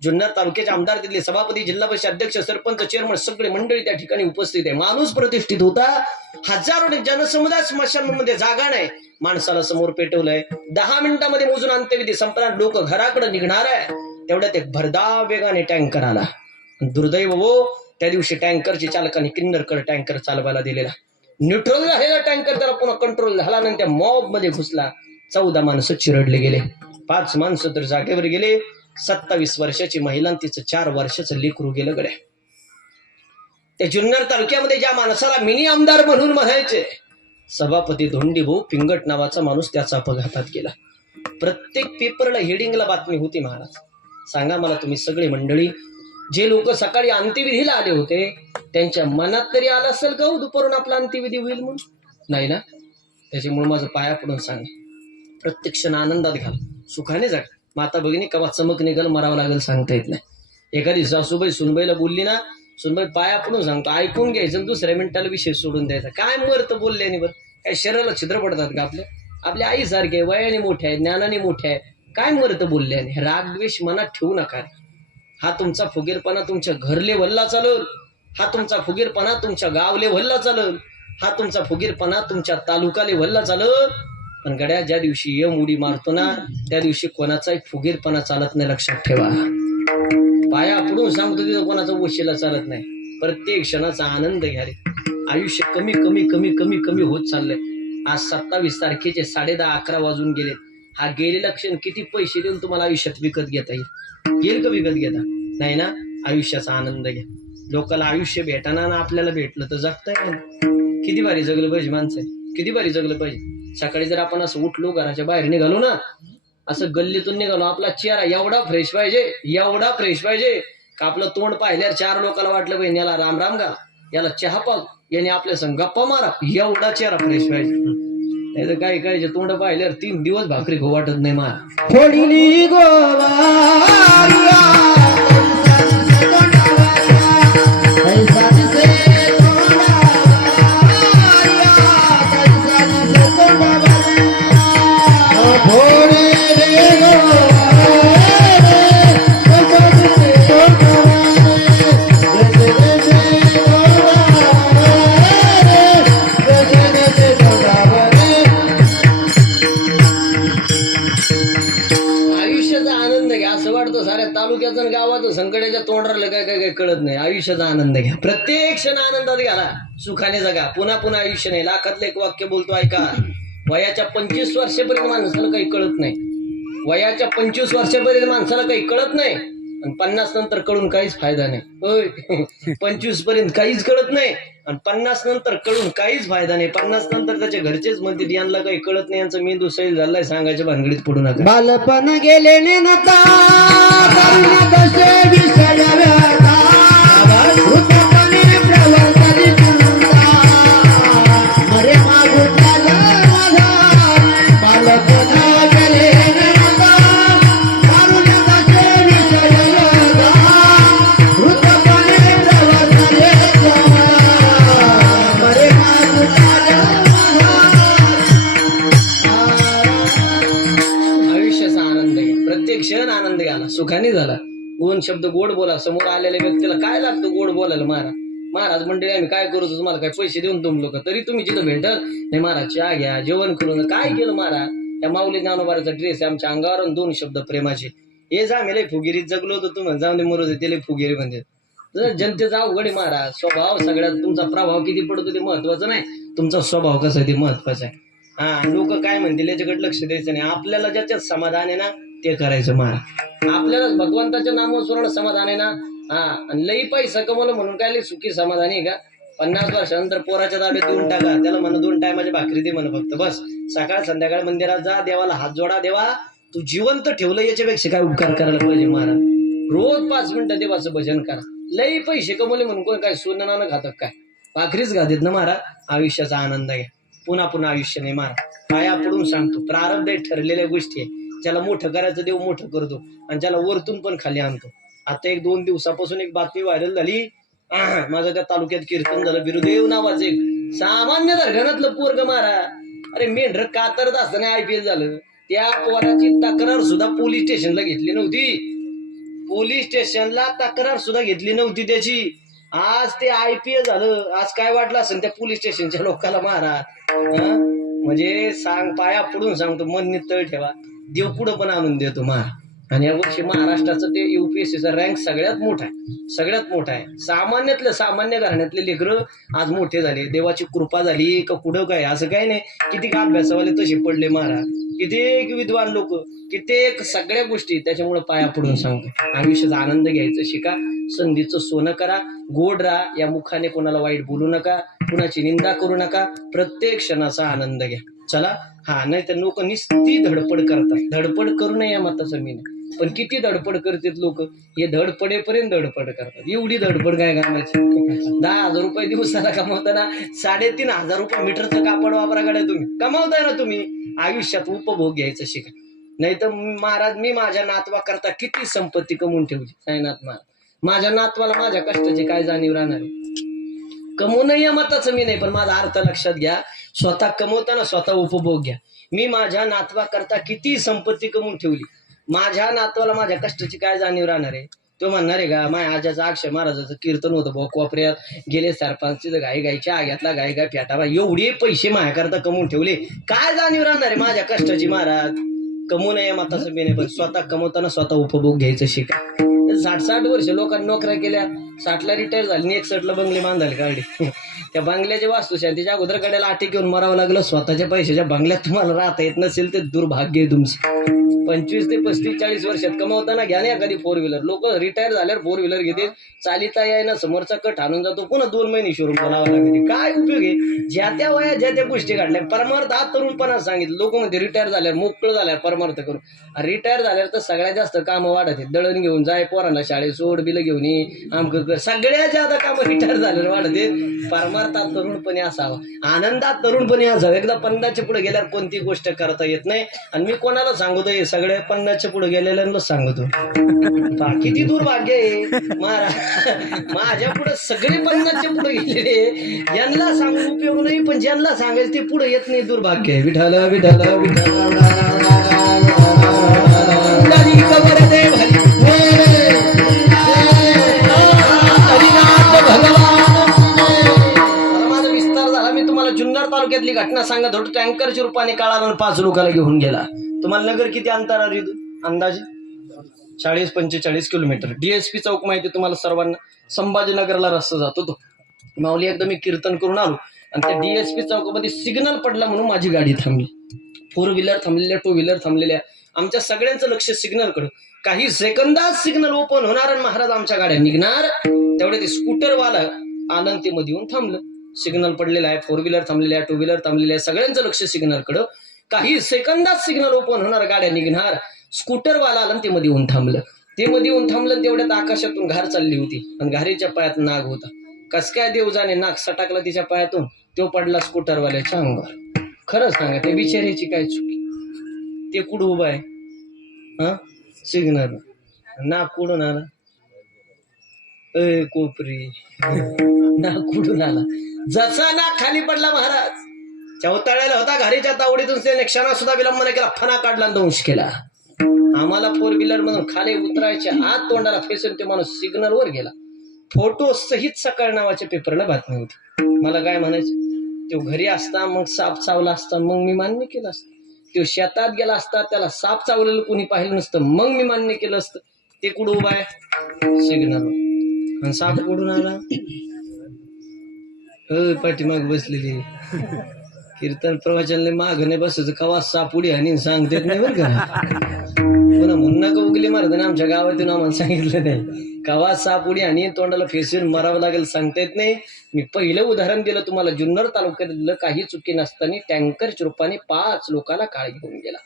जुन्नर तालुक्याचे आमदार, तिथले सभापती, जिल्हा परिषद अध्यक्ष, सरपंच, चेअरमन सगळे मंडळी त्या ठिकाणी उपस्थित आहे. माणूस प्रतिष्ठित होता, हजारो जनसमुदाय स्मशानमध्ये जागा नाही. माणसाला समोर पेटवलंय, 10 मिनिटांमध्ये मोजून अंत्यविधी संपणार, लोक घराकडे निघणार आहे. तेवढ्यात एक भरधाव वेगाने टँकर आला. दुर्दैव हो, त्या दिवशी टँकरच्या चालकाने किन्नरकडे टँकर चालवायला दिलेला. न्यूट्रल झालेला टँकर त्याला पुन्हा कंट्रोल झाला आणि त्या मॉब मध्ये घुसला. 14 माणसं चिरडले गेले, 5 माणसं तर जागेवर गेले. 27 वर्षाची महिला, तिचं 4 वर्षाचं लेकरू गेलं गड्या. त्या जुन्नर तालुक्यामध्ये ज्या माणसाला मिनी आमदार म्हणून म्हणायचे, सभापती धोंडीभाऊ पिंगट नावाचा माणूस, त्याचा अपघातात गेला. प्रत्येक पेपरला हेडिंगला बातमी होती महाराज. सांगा मला तुम्ही सगळे मंडळी, जे लोक सकाळी अंत्यविधीला आले होते त्यांच्या मनात तरी आलं असेल का दुपारून आपला अंत्यविधी होईल म्हणून? नाही ना. त्याच्यामुळे माझं पाया पडून सांग, प्रत्येक क्षण आनंदात घाल, सुखाने जग. माता भगिनी कवा चमक निघाल मरावं लागेल सांगता येत नाही. एखादी सासूबाई सुनबाईला बोलली ना, सुनबाई पाया पडून सांगतो, ऐकून घ्यायचं, दुसऱ्या मिनिटाला विषय सोडून द्यायचा. काय मरत बोलल्याने बरं, काय शरीराला छिद्र पडतात का आपल्या आईसारखे, वयाने मोठे आहे, ज्ञानाने मोठे आहे, काय मरत बोलल्याने. राग द्वेष मनात ठेवू नका. हा तुमचा फुगीरपणा तुमच्या घर लेव्हलला चालल, हा तुमचा फुगीरपणा तुमच्या गाव लेव्हलला चालल, हा तुमचा फुगीरपणा तुमच्या तालुका लेव्हलला चालल. पण गड्या, ज्या दिवशी यम उडी मारतो ना, त्या दिवशी कोणाचाही फुगीरपणा चालत नाही, लक्षात ठेवा. पाया पडून सांगतो, तिथं कोणाचा वशिला चालत नाही. प्रत्येक क्षणाचा आनंद घ्या रे. आयुष्य कमी कमी कमी कमी कमी होत चाललंय. आज 27 तारखेचे 10:30-11 वाजून गेले. हा गेलेला क्षण किती पैसे देऊन तुम्हाला आयुष्यात विकत घेता येईल का? विकत घेता नाही ना. आयुष्याचा आनंद घ्या. लोकांना आयुष्य भेटाना ना आपल्याला भेटलं तर जगताय. किती भारी जगलं पाहिजे माणसं, किती भारी जगलं पाहिजे. सकाळी जर आपण असं उठलो, घराच्या बाहेर निघालो ना, असं गल्लीतून निघालो, आपला चेहरा एवढा फ्रेश पाहिजे, एवढा फ्रेश पाहिजे का आपलं तोंड पाहिल्यावर 4 लोकांना वाटलं पाहिजे याला राम राम घाल, याला चहा पाव, याने आपल्या संग गप्पा मारा, एवढा चेहरा फ्रेश पाहिजे. नाही तर काही काही तोंड पाहिल्यावर 3 दिवस भाकरी खाऊ वाटत नाही. मारा फोडली गोवारिया तालुक्याचं गावाचं संकटाच्या तोंडाला काय काय काय कळत नाही. आयुष्याचा आनंद घ्या, प्रत्येक क्षण आनंदात घ्या, सुखाने जगा. पुन्हा पुन्हा आयुष्य नाही. लाखातलं एक वाक्य बोलतो ऐका. वयाच्या 25 वर्षापर्यंत माणसाला काही कळत नाही. वयाच्या 25 वर्षापर्यंत माणसाला काही कळत नाही, आणि 50 नंतर कळून काहीच फायदा नाही. होय, 25 पर्यंत काहीच कळत नाही, आणि 50 नंतर कळून काहीच फायदा नाही. 50 नंतर त्याच्या घरचेच म्हणतात यांना काही कळत नाही, यांचा मेंदू सैल झालाय, सांगायच्या भानगडीत पडू नका. बालपण गेले नेता कसे विसराव्या सुखाने झाला. 2 शब्द गोड बोला. समोर आलेल्या व्यक्तीला काय लागतं गोड बोलायला? महाराज मंडळी आम्ही काय करू, तुम्हाला काय पैसे देऊन तुमलो का? तरी तुम्ही जिथं भेटल नाही महाराज चहा घ्या, जेवण करून. काय केलं महाराज? त्या माऊली ज्ञानोबाराचा ड्रेस आहे आमच्या अंगावर, 2 शब्द प्रेमाचे. हे जा मेले फुगिरीत जगलो होतो तुम्ही, जाऊन दे मरोज त्याला फुगिरी म्हणजे. जनतेचा अवघड आहे महाराज. स्वभाव सगळ्यात, तुमचा प्रभाव किती पडतो ते महत्वाचं नाही, तुमचा स्वभाव कसा आहे ते महत्वाचं आहे. हा, लोक काय म्हणतील याच्याकडे लक्ष द्यायचं नाही. आपल्याला ज्याच्यात समाधान आहे ना ते करायचं महाराज. आपल्याला भगवंताच्या नामावर सुवर्ण समाधान आहे ना. हा, आणि लई पैसा कमवलं म्हणून काय लई सुखी समाधानी आहे का? 50 वर्षानंतर पोराच्या ताब्यात देऊन टाका, त्याला म्हणा 2 टायमाची भाकरी दे म्हणा फक्त, बस. सकाळ संध्याकाळ मंदिरात जा, देवाला हात जोडा, देवा तू जिवंत ठेवलं याच्यापेक्षा काय उपकार करायला पाहिजे महाराज. रोज 5 मिनिटं देवाचं भजन करा. लई पैसे कमवले म्हणून कोण काय सोनं नाणं खातात काय? भाकरीच घालतात ना महाराज. आयुष्याचा आनंद घ्या. पुन्हा पुन्हा आयुष्य नाही महाराज. पाया पडून सांगतो, प्रारब्ध ठरलेल्या गोष्टी आहे. ज्याला मोठं करायचं देव मोठं करतो आणि ज्याला वरतून पण खाली आणतो. आता 1-2 दिवसापासून एक बातमी व्हायरल झाली. माझं त्या तालुक्यात कीर्तन झालं. बिरुदेव नावाचं एक सामान्य दर्शनातलं पोरग मारा. अरे मेंढर कातरत असताना IPL झालं. त्या पोराची तक्रार सुद्धा पोलीस स्टेशनला घेतली नव्हती. पोलीस स्टेशनला तक्रार सुद्धा घेतली नव्हती त्याची. आज ते IPL झालं. आज काय वाटलं असेल त्या पोलीस स्टेशनच्या लोकांना मारा. म्हणजे सांग, पाया पडून सांगतो, मन नितळ ठेवा, देव पुढं पण आणून देतो महाराज. आणि यावर्षी महाराष्ट्राचं ते UPSCचा रँक सगळ्यात मोठा आहे, सगळ्यात मोठा आहे. सामान्यातलं सामान्य घराण्यातले लेकरं आज मोठे झाले. देवाची कृपा झाली का कुठं काय असं काही नाही. किती का अभ्यासावाले तसे पडले महाराज, कित्येक विद्वान लोक, कित्येक सगळ्या गोष्टी. त्याच्यामुळे पाया पडून सांगतो, आयुष्याचा आनंद घ्यायचं शिका, संधीचं सोनं करा, गोड राहा, या मुखाने कोणाला वाईट बोलू नका, कुणाची निंदा करू नका, प्रत्येक क्षणाचा आनंद घ्या. चला. हा, नाही तर लोक नुसती धडपड करतात. धडपड करू नये या मताचं मी नाही, पण किती धडपड करतात लोक. हे धडपडेपर्यंत धडपड करतात. एवढी धडपड काय कामाची? 10,000 रुपये दिवसाला कमावताना 3,500 रुपये मीटरचं कापड वापरा गाड्या तुम्ही कमावताय ना. तुम्ही आयुष्यात उपभोग घ्यायचं शिका. नाही तर महाराज, मी माझ्या नातवा करता किती संपत्ती कमवून ठेवली साईनाथ महाराज. माझ्या नातवाला माझ्या कष्टाची काय जाणीव राहणार आहे? कमवू नये या मताचं मी नाही, पण माझा अर्थ लक्षात घ्या. स्वतः कमवताना स्वतः उपभोग घ्या. मी माझ्या नातवा करता किती संपत्ती कमवून ठेवली, माझ्या नातवाला माझ्या कष्टाची काय जाणीव राहणार आहे? तो म्हणणार आहे का माझ्या आजाचं अक्षय महाराजाचं कीर्तन होतं भाऊ कोपऱ्यात, गेले सरपंच गाई गायच्या आग्यातला गाय गाय फेटावा, एवढे पैसे माझ्या करता कमवून ठेवले, काय जाणीव राहणार आहे माझ्या कष्टाची महाराज? कमवू नये मताचं मी नाही, पण स्वतः कमवताना स्वतः उपभोग घ्यायचं शिका. 60-60 वर्ष लोकांनी नोकऱ्या केल्या, 60ला रिटायर झाली, 61ला बंगले बांधायला काढले. त्या बंगल्याच्या वास्तुशांतीच्या अगोदर कड्याला आटी घेऊन मरावं लागलं. स्वतःच्या पैशाच्या बंगल्यात तुम्हाला राहता येत नसेल ते दुर्भाग्य आहे तुमचं. 25 ते 35-40 वर्षात कमावताना घ्या ना एखादी 4 व्हीलर. लोक रिटायर झाल्यावर 4 व्हीलर घेते, चालिता याय ना, समोरचा कट आणून जातो, पुन्हा 2 महिने शोरूम लावावं लागते. काय उपयोग आहे? ज्या त्या वया ज्या त्या गोष्टी काढल्या. परमार्थ हा तरुणपणा सांगितलं. लोक म्हणते रिटायर झाल्यावर मोकळं झाल्यावर परमार्थ करून. रिटायर झाल्यावर तर सगळ्यात जास्त कामं वाढत आहेत. दळण घेऊन जाय, पोरांना शाळेत सोड, बिलं घेऊन ये, आमक सगळ्यात जादा कामं रिटायर झाल्यावर वाढत आहेत. परमार्थात तरुणपणे असावा, आनंदात तरुणपणे असावं. एकदा 50च्या पुढे गेल्यावर कोणती गोष्ट करता येत नाही. आणि मी कोणाला सांगतो हे सगळे 50च्या पुढे गेलेल्यांना सांगतो. किती दुर्भाग्य आहे महाराज. माझ्या पुढे सगळे 50च्या पुढे गेलेले, यांना सांगून उपयोग नाही, पण ज्यांना सांगायचं ते पुढे येत नाही. दुर्भाग्य आहे. विठाल विठाल विठाल जुन्नर तालुक्यातली घटना सांगत होतो. टँकरच्या रूपाने काळाला 5 लोकांना घेऊन गेला. तुम्हाला नगर किती अंतरावर येतो अंदाजे? 40-45 किलोमीटर. DSP चौक माहिती तुम्हाला सर्वांना, संभाजीनगरला रस्ता जातो तो. माऊली एकदा मी कीर्तन करून आलो आणि त्या DSP चौकामध्ये सिग्नल पडला म्हणून माझी गाडी थांबली. 4 व्हीलर थांबलेल्या, 2 व्हीलर थांबलेल्या, आमच्या सगळ्यांचं लक्ष सिग्नलकडे. काही सेकंदात सिग्नल ओपन होणार आणि महाराज आमच्या गाड्या निघणार. तेवढे ते स्कूटरवाला आलं ते मध्ये येऊन थांबलं. सिग्नल पडलेला आहे, 4 व्हीलर थांबलेल्या, 2 व्हीलर थांबलेल्या, सगळ्यांचं लक्ष सिग्नलकडं. काही सेकंदात सिग्नल ओपन होणार, गाड्या निघणार. स्कूटरवाला आलं ते मध्ये येऊन थांबलं. ते मध्ये येऊन थांबलं, तेवढ्यात आकाशातून घार चालली होती आणि घारीच्या पायात नाग होता. कस काय देव जाणे, नाग सटाकला तिच्या पायातून, तो पडला स्कूटरवाल्याच्या अंगावर. खरं सांगा, ते बिचाऱ्याची काय चुकी? ते कुठं उभा आहे? हा, सिग्नल. नाग कुठून आला? कोपरी. नाग कुठून आला? जसा नाग खाली पडला महाराज, चौताळ्याला होता, घारीच्या तावडीतून त्याने क्षणा सुद्धा विलंब नाही केला, फणा काढला, दंश केला. आम्हाला 4 व्हीलर मधून खाली उतरायच्या आत तोंडाला फेसून ते माणूस सिग्नल वर गेला. फोटो सहित सकाळ नावाच्या पेपरला बातमी होती. मला काय म्हणायचं, तो घरी असता मग साप चावला असता, मग मी मान्य केलं असतं. तो शेतात गेला असता, त्याला साप चावलेलं कोणी पाहिलं नसतं, मग मी मान्य केलं असतं. ते कुठं उभा आहे? सिग्नल. आणि साप कुठून आला? पाठीमाग बसलेली. कीर्तन प्रवचनले माग नाही बसायचं, कवा साप उडी आणि सांगतेत नाही बरं का. पुन्हा म्हणून नका उगले महाराजांनी आमच्या गावातून आम्हाला सांगितलं नाही. कवा सापुडी आणि तोंडाला फेसून मरावं लागेल सांगता येत नाही. मी पहिलं उदाहरण दिलं तुम्हाला. जुन्नर तालुक्यातलं काही चुकी नसताना टँकरच्या रूपाने 5 लोकांना काळ घेऊन गेला.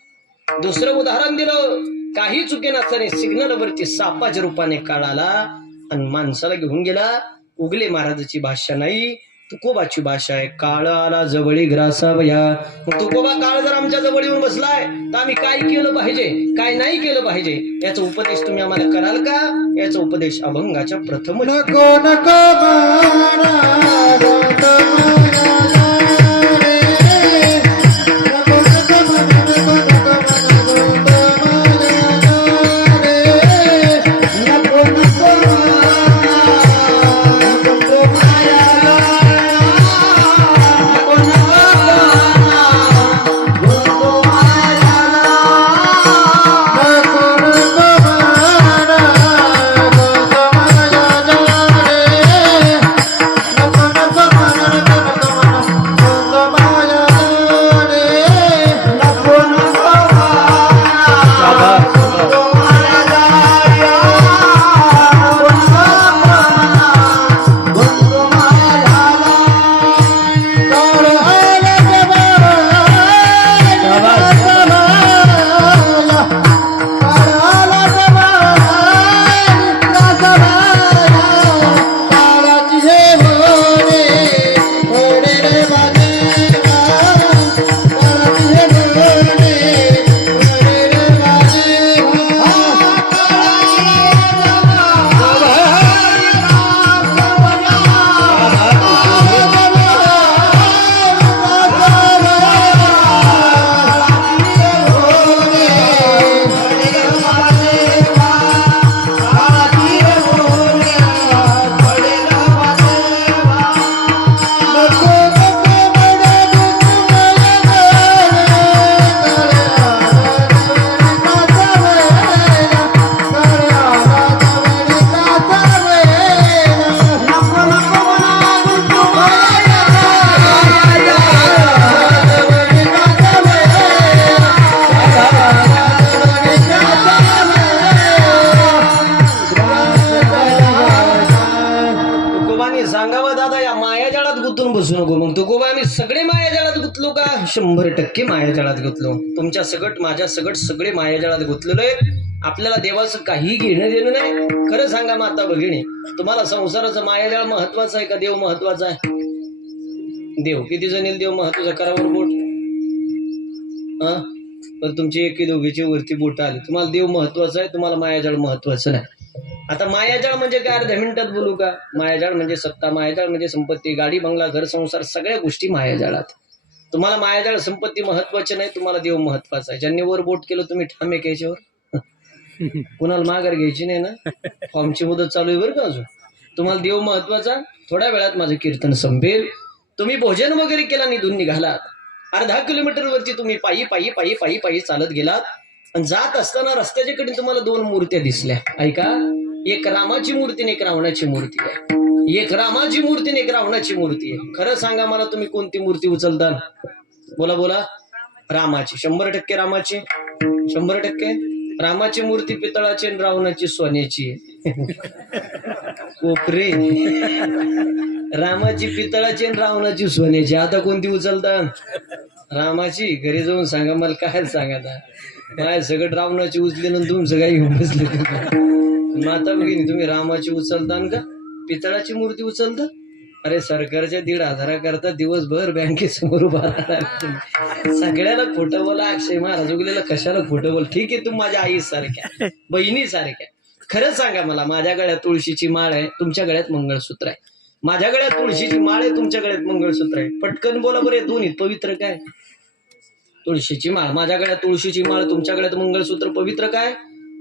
दुसरं उदाहरण दिलं, काही चुकी नसताना सिग्नलवरती सापाच्या रूपाने काळ आला आणि माणसाला घेऊन गेला. उगले महाराजाची भाषा नाही, तुकोबाची भाषा आहे. काळ आला जवळी ग्रासावया. मग तुकोबा काळ जर आमच्या जवळ येऊन बसलाय तर आम्ही काय केलं पाहिजे, काय नाही केलं पाहिजे, याचा उपदेश तुम्ही आम्हाला कराल का? याचा उपदेश अभंगाच्या प्रथम. नको नको म्हणा, नको म्हणा रे. नको नको म्हणा, नको नको म्हणा रे. नको नको म्हणा, नको माया नको नको म्हणा, नको माया नको नको म्हणा, नको माया रे. नको नको म्हणा, नको नको माया रे. नको नको सांगावं दादा, या मायाजाळात गुंतून बसू नको. मग तुकोबा आम्ही सगळे मायाजाळात गुंतलो का? 100% मायाजाळात गुंतलो. तुमच्या सगट माझ्या सगट सगळे मायाजाळात गुंतलेलो आहे. आपल्याला देवाचं काही घेणं देणं नाही. खरं सांगा माता भगिनी, तुम्हाला संसाराचं मायाजाळ महत्वाचं आहे का देव महत्वाचा आहे? देव किती जण देव महत्वाचा करावर बोट. हा, तर तुमची एकी दोघीची वरती बोट आली. तुम्हाला देव महत्वाचा आहे, तुम्हाला मायाजाळ महत्वाचं नाही. आता मायाजाळ म्हणजे काय? अर्ध्या मिनिटात बोलू का? मायाजाळ म्हणजे सत्ता, मायाजाळ म्हणजे संपत्ती, गाडी बंगला घर संसार सगळ्या गोष्टी मायाजाळात. तुम्हाला मायाजाळ संपत्ती महत्वाची नाही, तुम्हाला देव महत्वाचा आहे. ज्यांनी वर बोट केलं तुम्ही ठाम आहे याच्यावर. कुणाला माघार घ्यायची नाही ना. फॉर्मची मुदत चालू आहे बरं का अजून. तुम्हाला देव महत्वाचा. थोड्या वेळात माझं कीर्तन संपेल. तुम्ही भोजन वगैरे केला, निघून निघालात. अर्धा किलोमीटर वरती तुम्ही पायी पायी पायी पायी पायी चालत गेलात आणि जात असताना रस्त्याच्या कडे तुम्हाला 2 मूर्त्या दिसल्या. ऐका, एक रामाची मूर्ती आणि एक रावणाची मूर्ती आहे. एक रामाची मूर्ती आणि एक रावणाची मूर्ती आहे. खरं सांगा मला, तुम्ही कोणती मूर्ती उचलता? बोला बोला. रामाची. 100% रामाची. 100% रामाची मूर्ती पितळाची आणि रावणाची सोन्याची आहे. कोपरे. रामाची पितळाची आणि रावणाची सोन्याची. आता कोणती उचलता? रामाची. घरी जाऊन सांगा मला. काय सांगा काय सगळं रावणाची उचली ना तुमचं काही घेऊन बसले. माता भगिनी, तुम्ही रामाची उचलता का पितळाची मूर्ती उचलता? अरे सरकारच्या 1,500 करता दिवसभर बँकेसमोर उभा राहता. सगळ्याला खोटं बोला. अक्षय महाराज उगलेला कशाला खोटं बोल? ठीक आहे, तू माझ्या आई सारख्या बहिणी सारख्या. खरंच सांगा मला, माझ्या गळ्यात तुळशीची माळ आहे, तुमच्या गळ्यात मंगळसूत्र आहे. माझ्या गळ्यात तुळशीची माळ आहे, तुमच्या गळ्यात मंगळसूत्र आहे. पटकन बोला बरं, दोन्ही पवित्र काय? तुळशीची माळ. माझ्या गळ्यात तुळशीची माळ, तुमच्या गळ्यात मंगळसूत्र. पवित्र काय?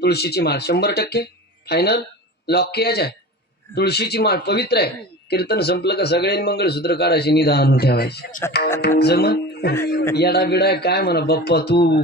तुळशीची माळ. 100% फायनल लॉक केच आहे. तुळशीची माळ पवित्र आहे. कीर्तन संपलं का सगळ्यांनी मंगळसूत्र काढायची, निधा आणून ठेवायची. जमन येडा बिडा काय म्हणा बाप्पा तू.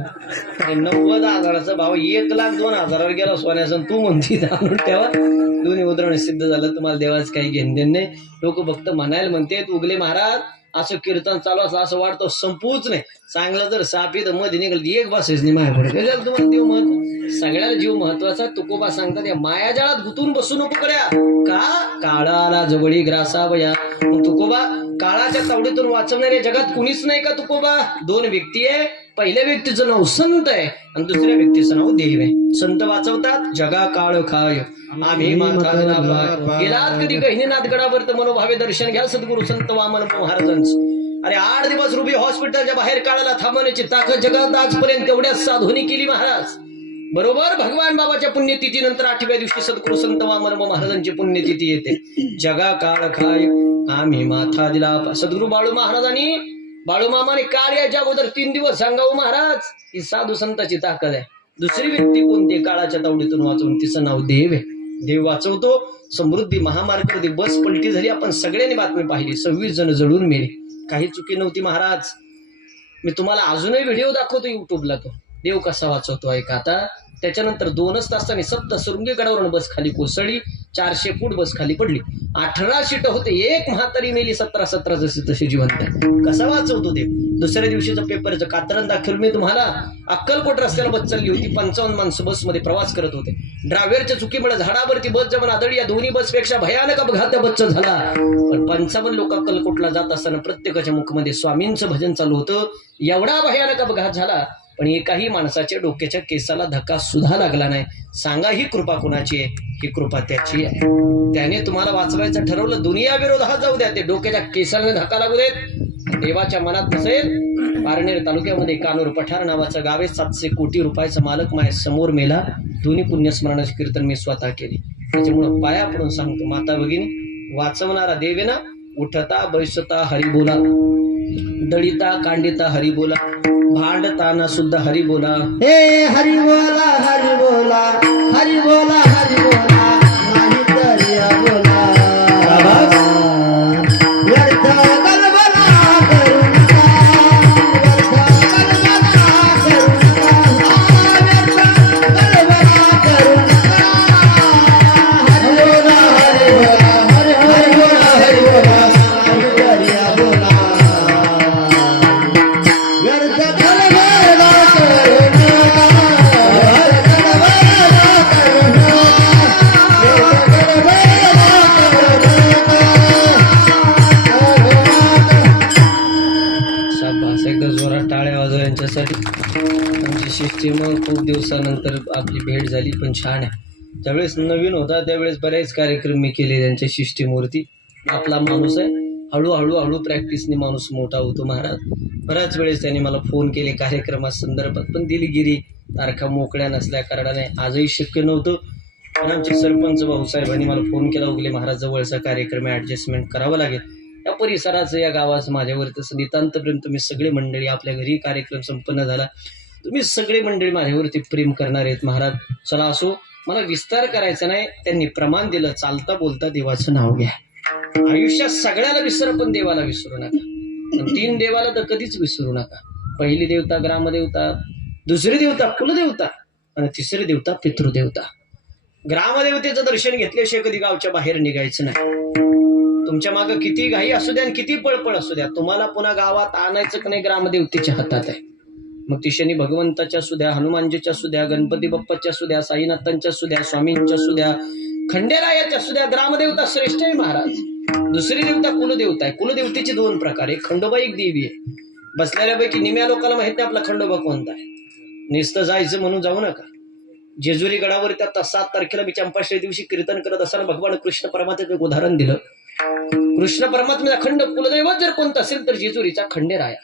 90,000चा भाव 1,02,000 गेला सोन्याचा, तू म्हणती आणून ठेवा. दोन्ही उदाहरण सिद्ध झालं. तुम्हाला देवाच काही घेणं देणं नाही. लोक फक्त म्हणायला म्हणते उगले महाराज असं कीर्तन चालू असलं असं वाटतं संपूच नाही. चांगलं जर साप इथं मध्ये निघाल एक बसेच नाही माया पडे त्याच्यात तुम्हाला देव महत्व. सगळ्याला जीव महत्वाचा. तुकोबा सांगतात या मायाजाळात गुतून बसू नको कड्या. का काळाला जवळी ग्रासावया. मग तुकोबा काळाच्या तावडीतून वाचवणारे जगात कुणीच नाही का तुकोबा? दोन व्यक्ती आहे. पहिल्या व्यक्तीचं नाव संत आहे आणि दुसऱ्या व्यक्तीचं नाव देव आहे. संत वाचवतात जगा काळ खाय आम्ही माथा दिला पाय. गेलात कधी गहिनीनाथ गडावर तर मनोभावे दर्शन घ्या सद्गुरु संत वामन महाराजांचं. अरे 8 दिवस रुबी हॉस्पिटलच्या बाहेर काढायला थांबवण्याची ताकद जगात आजपर्यंत तेवढ्याच साधूनी केली महाराज. बरोबर भगवान बाबाच्या पुण्यतिथीनंतर 8व्या दिवशी सद्गुरु संत वामन महाराजांची पुण्यतिथी येते. जगा काळ खाय आम्ही माथा दिला. सद्गुरु बाळू महाराजांनी बाळू मामाने काळ याच्या अगोदर 3 दिवस सांगावं महाराज. ही साधू संताची ताकद आहे. दुसरी व्यक्ती कोणती? काळाच्या तावडीतून वाचवून तिचं नाव देव आहे. देव वाचवतो. समृद्धी महामार्गावरती बस पलटी झाली. आपण सगळ्यांनी बातमी पाहिली. 26 जण जळून मेले. काही चुकी नव्हती महाराज. मी तुम्हाला अजूनही व्हिडिओ दाखवतो युट्यूबला. तो देव कसा वाचवतो ऐका आता. त्याच्यानंतर 2च तासांनी सप्तशृंगी गडावरून बस खाली कोसळली. 400 फूट बस खाली पडली. 18 सीट होते. एक म्हातारी मेली. 17 जशी तशी जिवंत आहे. कसा वाचवतो देव. दुसऱ्या दिवशीचं पेपरचं कात्रण दाखवलं मी तुम्हाला. अक्कलकोट रस्त्याला बस चालली होती. 55 माणसं बसमध्ये प्रवास करत होते. ड्रायव्हरच्या चुकीमुळे झाडावरती बस जवळ आदळली. या दोन्ही बसपेक्षा भयानक अपघात त्या बसचा झाला. पण 55 लोक अक्कलकोटला जात असताना प्रत्येकाच्या मुखमध्ये स्वामींचं भजन चालू होतं. एवढा भयानक अपघात झाला पण एकाही माणसाच्या डोक्याच्या केसाला धक्का सुद्धा लागला नाही. सांगा ही कृपा कुणाची आहे? ही कृपा त्याची आहे. त्याने तुम्हाला वाचवायचं ठरवलं. दुनिया विरोधात जाऊ द्या. ते डोक्याच्या केसाला धक्का लागू देत. देवाच्या मनात नसेल. पारनेर तालुक्यामध्ये कानूर पठार नावाचं गाव आहे. 700 कोटी रुपयाचा मालक माझ्या समोर मेला. दोन्ही पुण्यस्मरणाचे कीर्तन मी स्वतः केले. त्याच्यामुळं पाया पडून सांगतो माता भगिनी वाचवणारा देव आहे ना. उठता बैसता हरी बोला. दळिता कांडिता हरी बोला. भांडताना सुद्धा हरी बोला. हे हरी बोला हरी बोला हरी बोला हरी बोला नाही तर या बोला. व्यर्थ कल्पना करू नका. व्यर्थ कल्पना करू नका. व्यर्थ कल्पना करू नका. हरी बोला हरी बोला हरी हरी बोला हरी बोला नाही तर या बोला. व्यर्थ कल्पना करू नका. व्यर्थ कल्पना करू नका. शाबास. एकदा जोरात टाळ्या वाजवा यांच्यासाठी. आमची सिस्टीम खूप दिवसानंतर आपली भेट झाली पण छान आहे. ज्यावेळेस नवीन होता त्यावेळेस बरेच कार्यक्रम मी केले त्यांच्या सिस्टीमवरती. आपला माणूस आहे. हळूहळू प्रॅक्टिसने माणूस मोठा होतो महाराज. बऱ्याच वेळेस त्यांनी मला फोन केले कार्यक्रमासंदर्भात पण दिलगिरी तारखा मोकळ्या नसल्या कारणाने आजही शक्य नव्हतं. पण आमचे सरपंच भाऊसाहेबांनी मला फोन केला. उगले महाराज जवळचा कार्यक्रम आहे ॲडजस्टमेंट करावं लागेल. या परिसराचं या गावाचं माझ्यावरती तसं नितांत प्रेम. तुम्ही सगळे मंडळी आपल्या घरी कार्यक्रम संपन्न झाला. तुम्ही सगळे मंडळी माझ्यावरती प्रेम करणार आहेत महाराज. चला असो. मला विस्तार करायचा नाही. त्यांनी प्रमाण दिलं. चालता बोलता देवाचं नाव घ्या. आयुष्यात सगळ्याला विसरा पण देवाला विसरू नका. 3 देवाला तर कधीच विसरू नका. पहिली देवता ग्रामदेवता. दुसरी देवता कुलदेवता आणि तिसरी देवता पितृदेवता. ग्रामदेवतेचं दर्शन घेतल्याशिवाय कधी गावच्या बाहेर निघायचं नाही. तुमच्या मागं किती घाई असू द्या आणि किती पळपळ असू द्या तुम्हाला पुन्हा गावात आणायचं का नाही ग्रामदेवतेच्या हातात आहे. मग ती शनी भगवंताच्या सुद्या, हनुमानजीच्या सुद्या, गणपती बाप्पाच्या सुद्या, साईनाथांच्या सुद्या, स्वामींच्या सुद्या, खंडेरायाच्या सुद्या. ग्रामदेवता श्रेष्ठ आहे महाराज. दुसरी देवता कुलदेवता आहे. कुलदेवतेचे 2 प्रकार. एक खंडोबा एक देवी आहे. बसलेल्यापैकी निम्या लोकांना माहिती आहे आपला खंडोबा कोणता आहे. नुसतं जायचं म्हणून जाऊ नका. जेजुरी गडावर आता 7 तारखेला मी चंपाषष्ठी दिवशी कीर्तन करत असताना भगवान कृष्ण परमात्म्याचं एक उदाहरण दिलं. कृष्ण परमात्म्याचा खंड कुलदैवत जर कोणता असेल तर जेजुरीचा खंडेराया.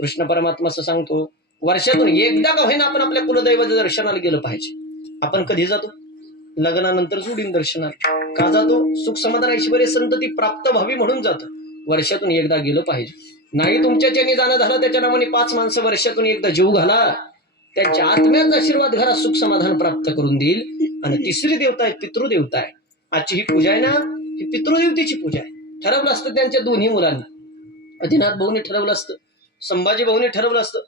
कृष्ण परमात्मा असं सांगतो वर्षातून एकदा का होईना आपण आपल्या कुलदैवाच्या दर्शनाला गेलं पाहिजे. आपण कधी जातो? लग्नानंतर जोडीन दर्शनाला. का जातो? सुख समाधान ऐश्वर्य संतती प्राप्त व्हावी म्हणून जातो. वर्षातून एकदा गेलं पाहिजे. नाही तुमच्याच्याने जाणं झालं त्याच्या नावाने 5 माणसं वर्षातून एकदा जीव घाला. त्यांच्या आत्म्याचा आशीर्वाद घरा सुख समाधान प्राप्त करून देईल. आणि तिसरी देवता आहे पितृदेवता आहे. आजची ही पूजा आहे ना ही पितृदेवतेची पूजा आहे. ठरवलं असतं त्यांच्या दोन्ही मुलांना. आदिनाथ भाऊने ठरवलं असतं. संभाजी भाऊने ठरवलं असतं.